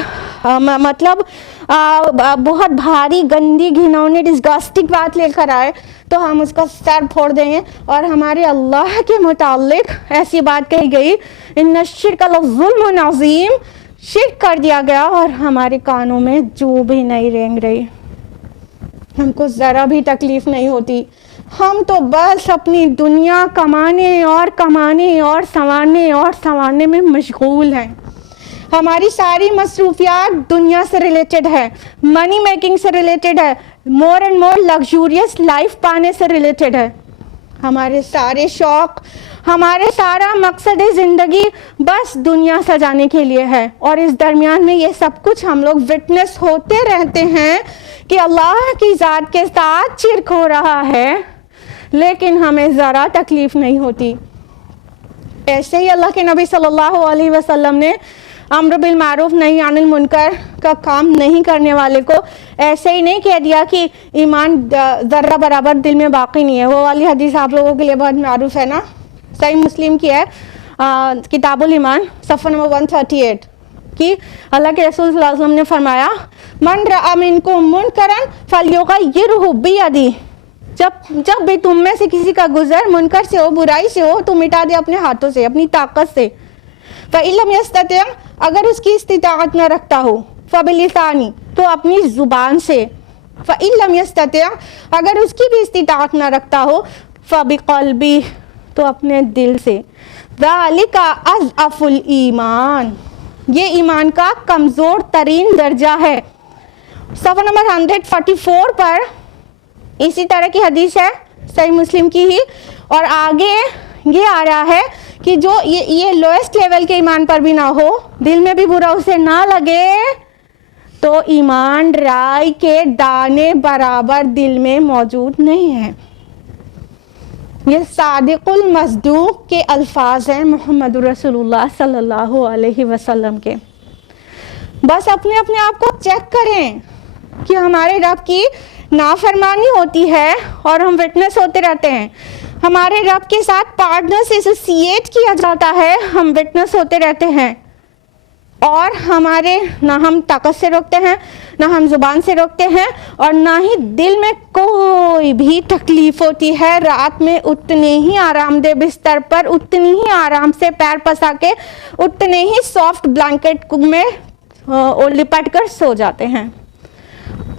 مطلب بہت بھاری گندی گھناؤنی ڈسگسٹنگ بات لے کر آئے تو ہم اس کا سر پھوڑ دیں گے، اور ہمارے اللہ کے متعلق ایسی بات کہی گئی ان الشرک لظلم عظیم، شرک کر دیا گیا، اور ہمارے کانوں میں جو بھی نہیں رینگ رہی، ہم کو ذرا بھی تکلیف نہیں ہوتی، ہم تو بس اپنی دنیا کمانے اور سنوارنے میں مشغول ہیں۔ ہماری ساری مصروفیات دنیا سے ریلیٹڈ ہے، منی میکنگ سے ریلیٹڈ ہے، مور اینڈ مور لگژوریس لائف پانے سے ریلیٹڈ ہے۔ ہمارے سارے شوق، ہمارے سارا مقصد زندگی بس دنیا سجانے کے لیے ہے، اور اس درمیان میں یہ سب کچھ ہم لوگ وٹنس ہوتے رہتے ہیں کہ اللہ کی ذات کے ساتھ شرک ہو رہا ہے، لیکن ہمیں ذرا تکلیف نہیں ہوتی۔ ایسے ہی اللہ کے نبی صلی اللہ علیہ وسلم نے امر بالمعروف نہی عن المنکر کا کام نہیں کرنے والے کو ایسے ہی نہیں کہہ دیا کہ ایمان ذرہ برابر دل میں باقی نہیں ہے۔ وہ والی حدیث آپ لوگوں کے لیے بہت معروف ہے نا، صحیح مسلم کی ہے، کتاب الایمان صفحہ نمبر 138، کہ اللہ کے رسول صلی اللہ علیہ وسلم نے فرمایا من رأى منکم منکرا فلیغیرہ بیدہ، جب بھی تم میں سے کسی کا گزر منکر سے ہو، برائی سے ہو، تو مٹا دے اپنے ہاتھوں سے، اپنی طاقت سے۔ فإن لم يستطع، اگر اس کی استطاعت نہ رکھتا ہو، فبلسانی، تو اپنی زبان سے۔ فإن لم يستطع، اگر اس کی بھی استطاعت نہ رکھتا ہو، فبقلبی، تو اپنے دل سے۔ ذالک اضعف الایمان، یہ ایمان کا کمزور ترین درجہ ہے۔ صفحہ نمبر 144 پر اسی طرح کی حدیث ہے، صحیح مسلم کی ہی، اور آگے یہ آ رہا ہے کہ جو یہ لوئسٹ لیول کے ایمان پر بھی نہ ہو، دل میں بھی برا اسے نہ لگے، تو ایمان رائی کے دانے برابر دل میں موجود نہیں ہے۔ یہ صادق المصدوق کے الفاظ ہیں محمد رسول اللہ صلی اللہ علیہ وسلم کے۔ بس اپنے آپ کو چیک کریں کہ ہمارے رب کی نافرمانی ہوتی ہے اور ہم وٹنس ہوتے رہتے ہیں، ہمارے رب کے ساتھ پارٹنر سے ایسوسیٹ کیا جاتا ہے، ہم وٹنس ہوتے رہتے ہیں، اور ہمارے نہ ہم طاقت سے روکتے ہیں، نہ ہم زبان سے روکتے ہیں، اور نہ ہی دل میں کوئی بھی تکلیف ہوتی ہے۔ رات میں اتنے ہی آرام دہ بستر پر اتنی ہی آرام سے پیر پسا کے اتنے ہی سافٹ بلینکٹ میں لپٹ کر سو جاتے ہیں۔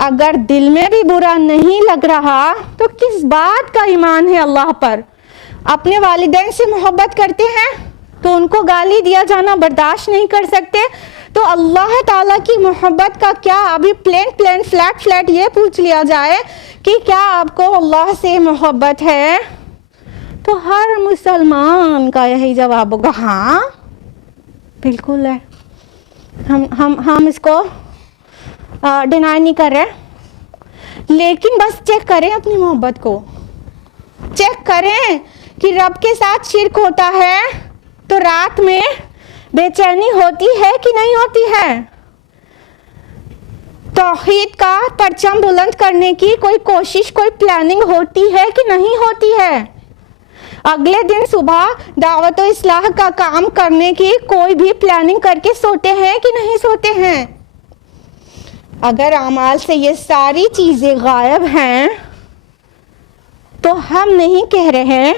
اگر دل میں بھی برا نہیں لگ رہا تو کس بات کا ایمان ہے اللہ پر؟ اپنے والدین سے محبت کرتے ہیں، تو ان کو گالی دیا جانا برداشت نہیں کر سکتے، تو اللہ تعالیٰ کی محبت کا کیا؟ ابھی پلین فلیٹ یہ پوچھ لیا جائے کہ کیا آپ کو اللہ سے محبت ہے، تو ہر مسلمان کا یہی جواب ہوگا ہاں بالکل ہے. ہم اس کو ڈینائی نہیں کر رہے، لیکن بس چیک کریں اپنی محبت کو، چیک کریں کہ رب کے ساتھ شرک ہوتا ہے تو رات میں بے چینی ہوتی ہے کہ نہیں ہوتی ہے، توحید کا پرچم بلند کرنے کی کوئی کوشش، کوئی پلاننگ ہوتی ہے کہ نہیں ہوتی ہے، اگلے دن صبح دعوت و اصلاح کا کام کرنے کی کوئی بھی پلاننگ کر کے سوتے ہیں کہ نہیں سوتے ہیں. اگر اعمال سے یہ ساری چیزیں غائب ہیں تو ہم نہیں کہہ رہے ہیں.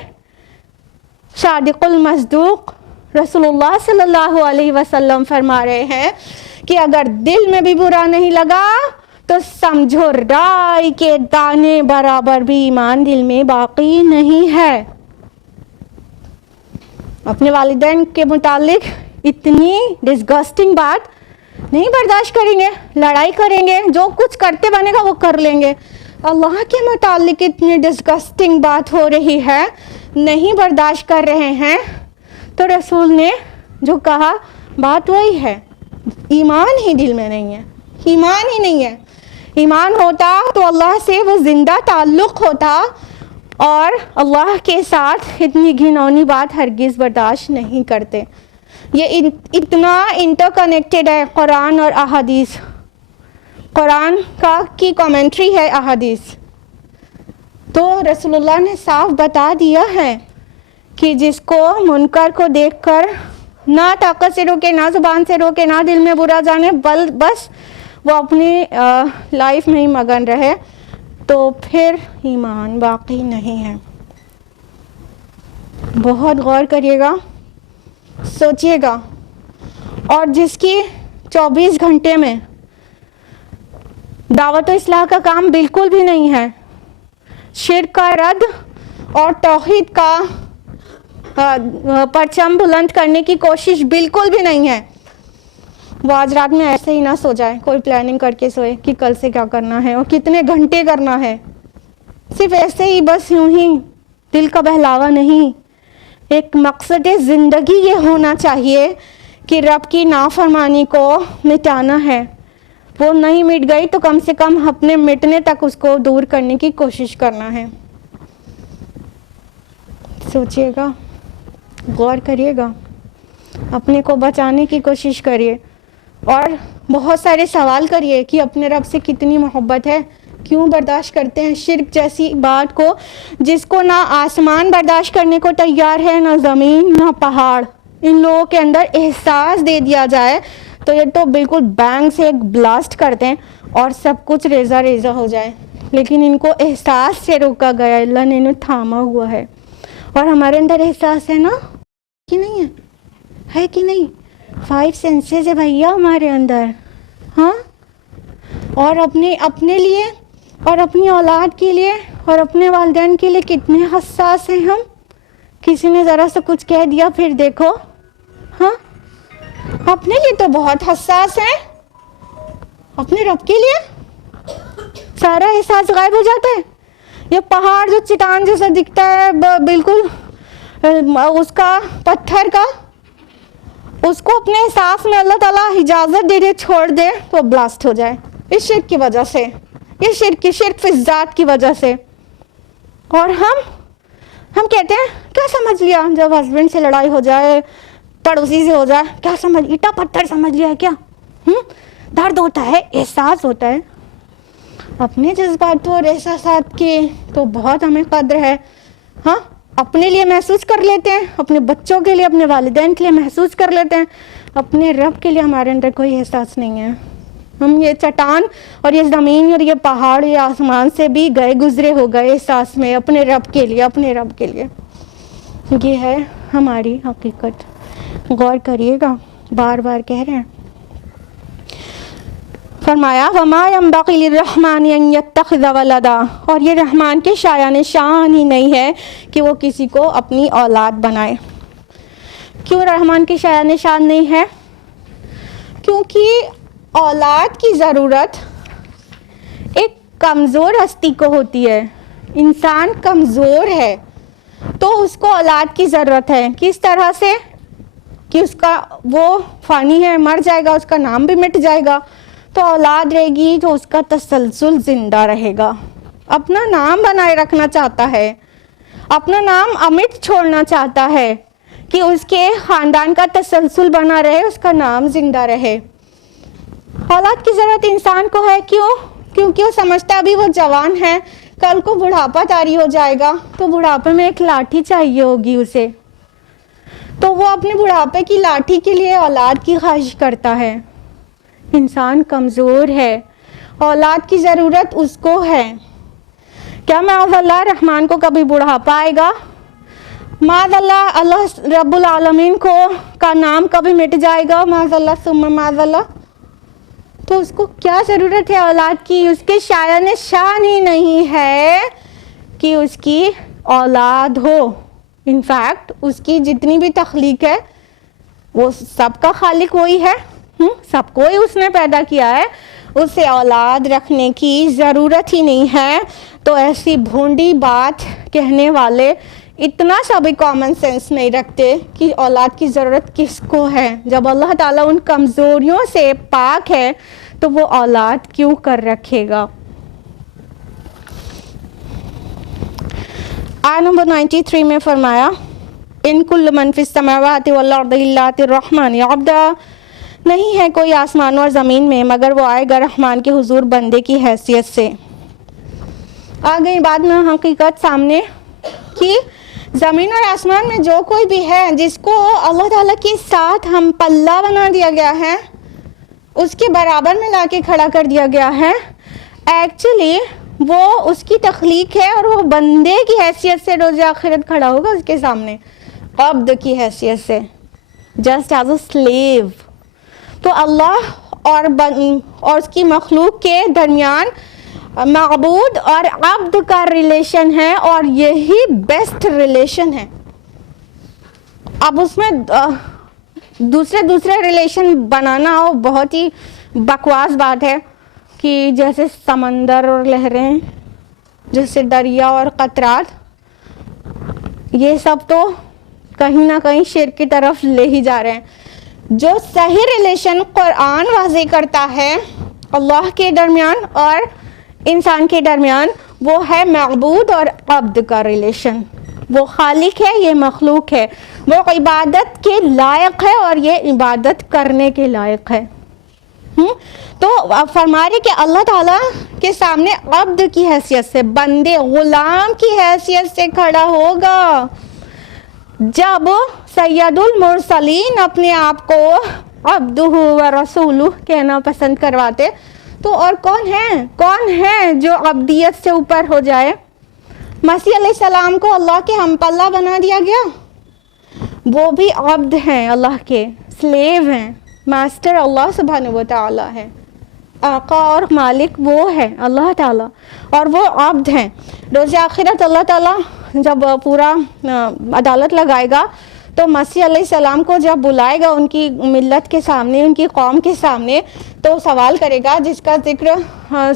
صادق المصدوق رسول اللہ صلی اللہ علیہ وسلم فرما رہے ہیں کہ اگر دل میں بھی برا نہیں لگا تو سمجھو رائی کے دانے برابر بھی ایمان دل میں باقی نہیں ہے. اپنے والدین کے متعلق اتنی ڈسگسٹنگ بات نہیں برداشت کریں گے، لڑائی کریں گے، جو کچھ کرتے بنے گا وہ کر لیں گے. اللہ کے متعلق اتنی ڈسگسٹنگ بات ہو رہی ہے، نہیں برداشت کر رہے ہیں، تو رسول نے جو کہا بات وہی ہے، ایمان ہی دل میں نہیں ہے، ایمان ہی نہیں ہے. ایمان ہوتا تو اللہ سے وہ زندہ تعلق ہوتا، اور اللہ کے ساتھ اتنی گھنونی بات ہرگز برداشت نہیں کرتے. یہ اتنا انٹر کنیکٹڈ ہے قرآن اور احادیث، قرآن کی کامنٹری ہے احادیث. تو رسول اللہ نے صاف بتا دیا ہے کہ جس کو منکر کو دیکھ کر نہ طاقت سے روکے، نہ زبان سے روکے، نہ دل میں برا جانے، بس وہ اپنی لائف میں ہی مگن رہے، تو پھر ایمان باقی نہیں ہے. بہت غور کریے گا، سوچیے گا. اور جس کی 24 گھنٹے میں دعوت و اصلاح کا کام بالکل بھی نہیں ہے، شرک کا رد اور توحید کا پرچم بلند کرنے کی کوشش بالکل بھی نہیں ہے، وہ آج رات میں ایسے ہی نہ سو جائے، کوئی پلاننگ کر کے سوئے کہ کل سے کیا کرنا ہے اور کتنے گھنٹے کرنا ہے. صرف ایسے ہی بس یوں ہی دل کا بہلاوا نہیں، ایک مقصد زندگی یہ ہونا چاہیے کہ رب کی نافرمانی کو مٹانا ہے. وہ نہیں مٹ گئی تو کم سے کم اپنے مٹنے تک اس کو دور کرنے کی کوشش کرنا ہے. سوچئے گا، غور کریے گا، اپنے کو بچانے کی کوشش کریے، اور بہت سارے سوال کریے کہ اپنے رب سے کتنی محبت ہے، کیوں برداشت کرتے ہیں شرک جیسی بات کو، جس کو نہ آسمان برداشت کرنے کو تیار ہے، نہ زمین، نہ پہاڑ. ان لوگوں کے اندر احساس دے دیا جائے تو یہ تو بالکل بینگ سے ایک بلاسٹ کرتے ہیں اور سب کچھ ریزہ ریزہ ہو جائے. لیکن ان کو احساس سے روکا گیا، اللہ نے انہیں تھاما ہوا ہے. اور ہمارے اندر احساس ہے نا کہ نہیں ہے کہ نہیں؟ 5 سینسز ہے بھیا ہمارے اندر، ہاں. اور اپنے لیے اور اپنی اولاد کے لیے اور اپنے والدین کے لیے کتنے حساس ہیں ہم. کسی نے ذرا سا کچھ کہہ دیا پھر دیکھو، ہاں. اپنے لیے تو بہت حساس ہیں، اپنے رب کے لیے سارا احساس غائب ہو جاتا ہے. یہ پہاڑ جو چٹان جیسا دکھتا ہے بالکل اس کا پتھر کا، اس کو اپنے احساس میں اللہ تعالیٰ اجازت دے دے، چھوڑ دے تو بلاسٹ ہو جائے، اس شرک کی وجہ سے، یہ شرک فی الذات کی وجہ سے. اور ہم کہتے ہیں کیا سمجھ لیا، جب ہسبینڈ سے لڑائی ہو جائے، پڑوسی سے ہو جائے، کیا سمجھ، اینٹا پتھر سمجھ لیا کیا؟ درد ہوتا ہے، احساس ہوتا ہے. اپنے جذباتوں اور احساسات کی تو بہت ہمیں قدر ہے، ہاں. اپنے لیے محسوس کر لیتے ہیں، اپنے بچوں کے لیے، اپنے والدین کے لیے محسوس کر لیتے ہیں، اپنے رب کے لیے ہمارے اندر کوئی احساس نہیں ہے. ہم یہ چٹان اور یہ زمین اور یہ پہاڑ، یہ آسمان سے بھی گزرے ہو گئے احساس میں اپنے رب کے لیے، اپنے رب کے لیے. یہ ہے ہماری حقیقت. غور کریے گا، بار بار کہہ رہے ہیں. فرمایا وَمَا يَنبَغِي لِلرَّحْمَنِ أَن يَتَّخِذَ وَلَدًا، اور یہ رحمان کے شایان شان ہی نہیں ہے کہ وہ کسی کو اپنی اولاد بنائے. کیوں رحمان کی شایان شان نہیں ہے؟ کیونکہ اولاد کی ضرورت ایک کمزور ہستی کو ہوتی ہے. انسان کمزور ہے تو اس کو اولاد کی ضرورت ہے. کس طرح سے؟ کہ اس کا وہ فانی ہے, مر جائے گا, اس کا نام بھی مٹ جائے گا, تو اولاد رہے گی تو اس کا تسلسل زندہ رہے گا. اپنا نام بنائے رکھنا چاہتا ہے, اپنا نام امٹ چھوڑنا چاہتا ہے کہ اس کے خاندان کا تسلسل بنا رہے, اس کا نام زندہ رہے. اولاد کی ضرورت انسان کو ہے. کیوں؟ کیونکہ وہ سمجھتا ہے ابھی وہ جوان ہے, کل کو بڑھاپا طاری ہو جائے گا تو بڑھاپے میں ایک لاٹھی چاہیے ہوگی اسے, تو وہ اپنے بڑھاپے کی لاٹھی کے لیے اولاد کی خواہش کرتا ہے. انسان کمزور ہے, اولاد کی ضرورت اس کو ہے. کیا معاذ اللہ رحمان کو کبھی بڑھاپا آئے گا؟ معاذ اللہ اللہ رب العالمین کو کا نام کبھی مٹ جائے گا؟ معاذ اللہ ثم معاذ اللہ. تو اس کو کیا ضرورت ہے اولاد کی؟ اس کے شایان شان ہی نہیں ہے کہ اس کی اولاد ہو. انفیکٹ اس کی جتنی بھی تخلیق ہے وہ سب کا خالق وہی ہے, سب کو ہی اس نے پیدا کیا ہے, اسے اولاد رکھنے کی ضرورت ہی نہیں ہے. تو ایسی بھونڈی بات کہنے والے اتنا سا بھی کامن سینس نہیں رکھتے کہ اولاد کی ضرورت کس کو ہے. جب اللہ تعالیٰ ان کمزوریوں سے پاک ہے تو وہ اولاد کیوں کر رکھے گا. آیت نمبر 93 میں فرمایا ان کل من فی السماوات والارض الا آتی الرحمن عبدا, نہیں ہے کوئی آسمان اور زمین میں مگر وہ آئے گا رحمان کے حضور بندے کی حیثیت سے. آ گئی بعد میں حقیقت سامنے کہ زمین اور آسمان میں جو کوئی بھی ہے جس کو اللہ تعالیٰ کے ساتھ ہم پلہ بنا دیا گیا ہے, اس کے برابر میں لا کے کھڑا کر دیا گیا ہے, ایکچولی وہ اس کی تخلیق ہے اور وہ بندے کی حیثیت سے روز آخرت کھڑا ہوگا اس کے سامنے, عبد کی حیثیت سے, جسٹ ایز اے سلیو. تو اللہ اور اس کی مخلوق کے درمیان معبود اور عبد کا ریلیشن ہے, اور یہی بیسٹ ریلیشن ہے. اب اس میں دوسرے ریلیشن بنانا بہت ہی بکواس بات ہے کہ جیسے سمندر اور لہریں, جیسے دریا اور قطرات, یہ سب تو کہیں نہ کہیں شرک کی طرف لے ہی جا رہے ہیں. جو صحیح ریلیشن قرآن واضح کرتا ہے اللہ کے درمیان اور انسان کے درمیان, وہ ہے معبود اور عبد کا ریلیشن. وہ خالق ہے, یہ مخلوق ہے, وہ عبادت کے لائق ہے اور یہ عبادت کرنے کے لائق ہے. تو فرما رہے کہ اللہ تعالیٰ کے سامنے عبد کی حیثیت سے, بندے غلام کی حیثیت سے کھڑا ہوگا. جب سید المرسلین اپنے آپ کو عبدہ و رسولہ کہنا پسند کرواتے تو اور کون ہے جو عبدیت سے اوپر ہو جائے؟ مسیح علیہ السلام کو اللہ کے ہم پلہ بنا دیا گیا, وہ بھی عبد ہیں, اللہ کے سلیو ہیں. ماسٹر اللہ سبحانہ و تعالیٰ ہے, آقا اور مالک وہ ہے اللہ تعالیٰ, اور وہ عبد ہیں. روز آخرت اللہ تعالیٰ جب پورا عدالت لگائے گا تو مسیح علیہ السلام کو جب بلائے گا ان کی ملت کے سامنے, ان کی قوم کے سامنے, تو سوال کرے گا جس کا ذکر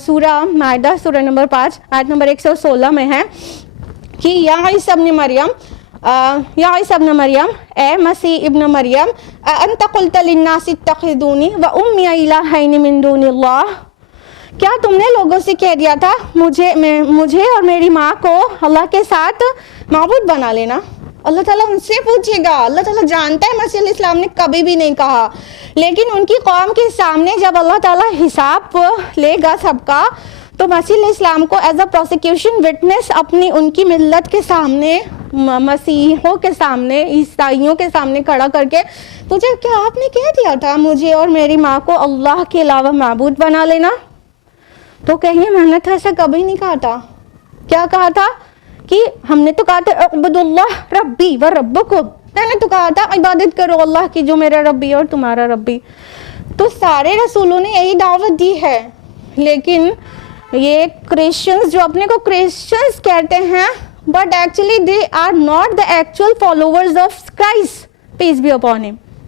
سورہ مائدہ سورہ نمبر 5 آیت نمبر 116 میں ہے کہ یا عیسی ابن مریم, اے مسیح ابن مریم, انت قلت للناس اتخذونی و امی الہین من دون اللہ, کیا تم نے لوگوں سے کہہ دیا تھا مجھے اور میری ماں کو اللہ کے ساتھ معبود بنا لینا؟ اللہ تعالیٰ ان سے پوچھے گا. اللہ تعالیٰ جانتا ہے مسیح علیہ السلام نے کبھی بھی نہیں کہا, لیکن ان کی قوم کے سامنے جب اللہ تعالیٰ حساب لے گا سب کا, تو مسیح علیہ السلام کو ایز اے پروسیکیوشن وٹنس اپنی ان کی ملت کے سامنے, مسیحوں کے سامنے, عیسائیوں کے سامنے کھڑا کر کے پوچھے کیا آپ نے کہہ دیا تھا مجھے اور میری ماں کو اللہ کے علاوہ معبود بنا لینا؟ تو کہیں گے میں نے تو ایسا کبھی نہیں کہا تھا. کیا کہا تھا؟ کہ ہم نے تو کہا تھا اعبدوا اللہ ربی و ربکم, میں نے تو کہا تھا عبادت کرو اللہ کی جو میرا ربی اور تمہارا ربی. تو سارے رسولوں نے یہی دعوت دی ہے, لیکن یہ کرسچنز جو اپنے کو کرسچنز کہتے ہیں, but actually they are not the actual followers of Christ. peace be upon him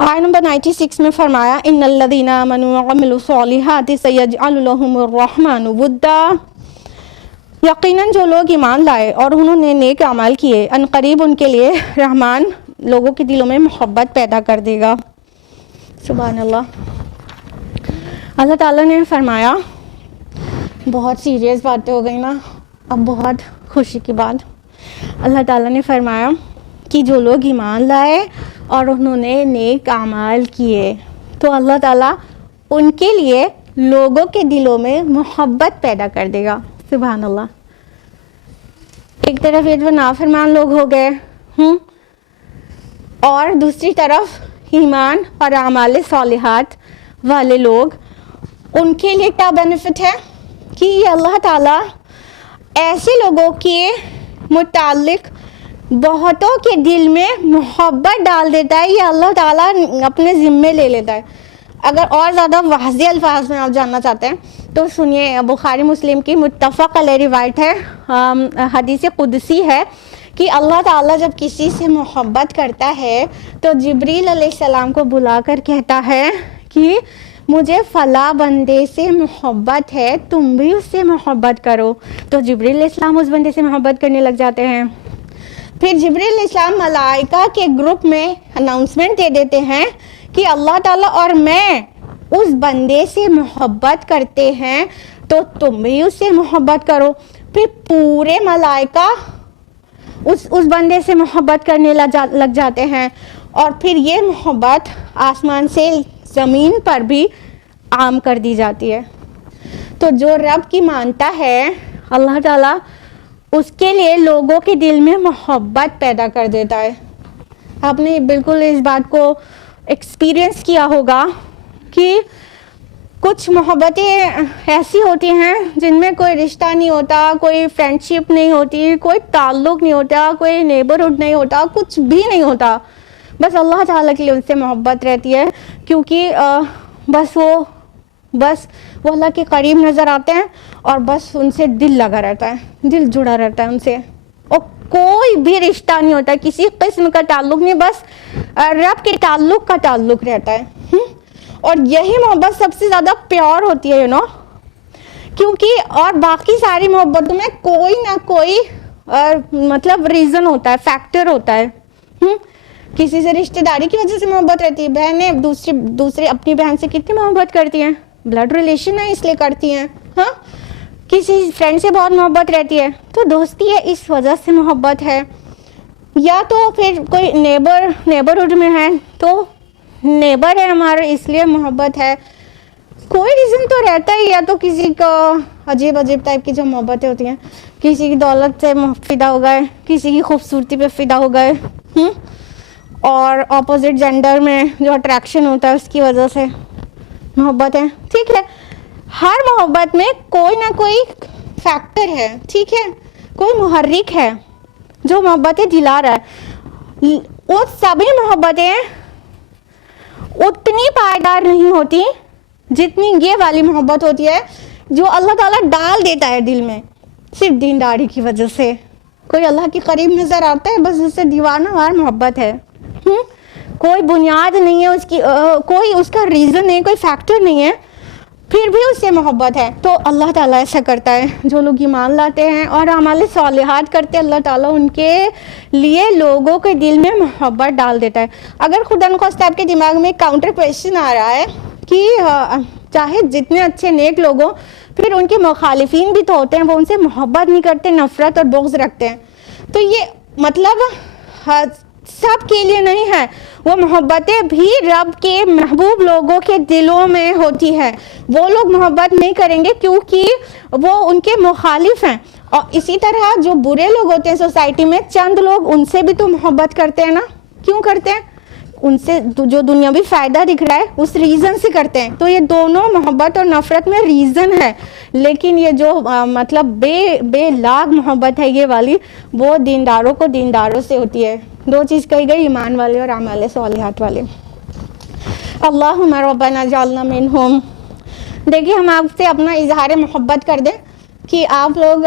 آیت نمبر 96 میں فرمایا ان الذین آمنوا وعملوا الصالحات سیجعل لهم الرحمن ودا، یقیناً جو لوگ ایمان لائے اور انہوں نے نیک اعمال کیے ان قریب ان کے لیے رحمان لوگوں کے دلوں میں محبت پیدا کر دے گا۔ سبحان اللہ۔ اللہ تعالیٰ نے فرمایا، بہت سیریس باتیں ہو گئی نا، اب بہت خوشی کی بات، اللہ تعالیٰ نے فرمایا کہ جو لوگ ایمان لائے اور انہوں نے نیک اعمال کیے تو اللہ تعالیٰ ان کے لیے لوگوں کے دلوں میں محبت پیدا کر دے گا۔ سبحان اللہ۔ ایک طرف یہ جو نافرمان لوگ ہو گئے اور دوسری طرف ایمان اور اعمال صالحات والے لوگ، ان کے لیے کیا بینیفٹ ہے کہ یہ اللہ تعالیٰ ایسے لوگوں کے متعلق بہتوں کے دل میں محبت ڈال دیتا ہے، یہ اللہ تعالیٰ اپنے ذمے لے لیتا ہے۔ اگر اور زیادہ واضح الفاظ میں آپ جاننا چاہتے ہیں تو سنیے، بخاری مسلم کی متفق علیہ روایت ہے، حدیث قدسی ہے کہ اللہ تعالیٰ جب کسی سے محبت کرتا ہے تو جبریل علیہ السلام کو بلا کر کہتا ہے کہ مجھے فلاں بندے سے محبت ہے، تم بھی اس سے محبت کرو، تو جبریل علیہ السلام اس بندے سے محبت کرنے لگ جاتے ہیں۔ پھر جبریل علیہ السلام ملائکہ کے گروپ میں اناؤنسمنٹ دے دیتے ہیں کہ اللہ تعالیٰ اور میں اس بندے سے محبت کرتے ہیں تو تم بھی اس سے محبت کرو۔ پھر پورے ملائکہ اس بندے سے محبت کرنے لگ جاتے ہیں، اور پھر یہ محبت آسمان سے زمین پر بھی عام کر دی جاتی ہے۔ تو جو رب کی مانتا ہے اللہ تعالیٰ اس کے لیے لوگوں کے دل میں محبت پیدا کر دیتا ہے۔ آپ نے بالکل اس بات کو ایکسپیرئنس کیا ہوگا کہ کچھ محبتیں ایسی ہوتی ہیں جن میں کوئی رشتہ نہیں ہوتا، کوئی فرینڈشپ نہیں ہوتی، کوئی تعلق نہیں ہوتا، کوئی نیبرہڈ نہیں ہوتا، کچھ بھی نہیں ہوتا، بس اللہ تعالیٰ کے لیے ان سے محبت رہتی ہے، کیونکہ بس وہ اللہ کے قریب نظر آتے ہیں اور بس ان سے دل لگا رہتا ہے، دل جڑا رہتا ہے ان سے، اور کوئی بھی رشتہ نہیں ہوتا، کسی قسم کا تعلق نہیں، بس رب کے تعلق کا تعلق رہتا ہے۔ اور یہی محبت سب سے زیادہ پیور ہوتی ہے کیونکہ اور باقی ساری محبتوں میں کوئی نہ کوئی مطلب ریزن ہوتا ہے، فیکٹر ہوتا ہے۔ کسی سے رشتہ داری کی وجہ سے محبت رہتی ہے، بہنیں دوسرے اپنی بہن سے کتنی محبت کرتی ہیں، بلڈ ریلیشن ہے اس لیے کرتی ہیں۔ کسی فرینڈ سے بہت محبت رہتی ہے تو دوستی ہے اس وجہ سے محبت ہے، یا تو پھر کوئی نیبرہڈ میں ہے تو نیبر ہے ہمارا اس لیے محبت ہے، کوئی ریزن تو رہتا ہی، یا تو کسی کو عجیب ٹائپ کی جو محبتیں ہوتی ہیں، کسی کی دولت سے فدا ہو گئے، کسی کی خوبصورتی پہ فدا ہو گئے، اور اپوزٹ جینڈر میں جو اٹریکشن ہوتا ہے اس کی وجہ سے محبت ہے۔ ٹھیک ہے، ہر محبت میں کوئی نہ کوئی فیکٹر ہے، ٹھیک ہے، کوئی محرک ہے جو محبتیں دلا رہا ہے۔ وہ سبھی محبتیں اتنی پائیدار نہیں ہوتی جتنی یہ والی محبت ہوتی ہے جو اللہ تعالیٰ ڈال دیتا ہے دل میں صرف دینداری کی وجہ سے۔ کوئی اللہ کے قریب نظر آتا ہے، بس اس سے دیوانہ وار محبت ہے، کوئی بنیاد نہیں ہے اس کی، کوئی اس کا ریزن نہیں، کوئی فیکٹر نہیں ہے، پھر بھی اس سے محبت ہے۔ تو اللہ تعالیٰ ایسا کرتا ہے، جو لوگ ایمان لاتے ہیں اور اعمال صالحات کرتے ہیں اللہ تعالیٰ ان کے لیے لوگوں کے دل میں محبت ڈال دیتا ہے۔ اگر خدا نخواستہ آپ کے دماغ میں کاؤنٹر کویشچن آ رہا ہے کہ چاہے جتنے اچھے نیک لوگ ہوں پھر ان کے مخالفین بھی تو ہوتے ہیں، وہ ان سے محبت نہیں کرتے، نفرت اور بغض رکھتے ہیں، تو یہ مطلب سب کے لیے نہیں ہے، وہ محبتیں بھی رب کے محبوب لوگوں کے دلوں میں ہوتی ہے، وہ لوگ محبت نہیں کریں گے کیونکہ وہ ان کے مخالف ہیں۔ اور اسی طرح جو برے لوگ ہوتے ہیں سوسائٹی میں، چند لوگ ان سے بھی تو محبت کرتے ہیں نا، کیوں کرتے ہیں؟ ان سے جو دنیاوی فائدہ دکھ رہا ہے اس ریزن سے کرتے ہیں، تو یہ دونوں محبت اور نفرت میں ریزن ہے، لیکن یہ جو مطلب بے لاگ محبت ہے یہ والی، وہ دینداروں کو دینداروں سے ہوتی ہے۔ دو چیز کہی گئی، ایمان والے اور اعمال صالحات والے۔ اللہم ربنا اجعلنا منہم۔ دیکھیے ہم آپ سے اپنا اظہار محبت کر دیں کہ آپ لوگ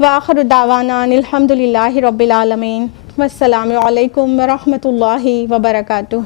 وآخر دعوانا الحمد للہ رب العالمین، والسلام علیکم ورحمۃ اللہ وبرکاتہ۔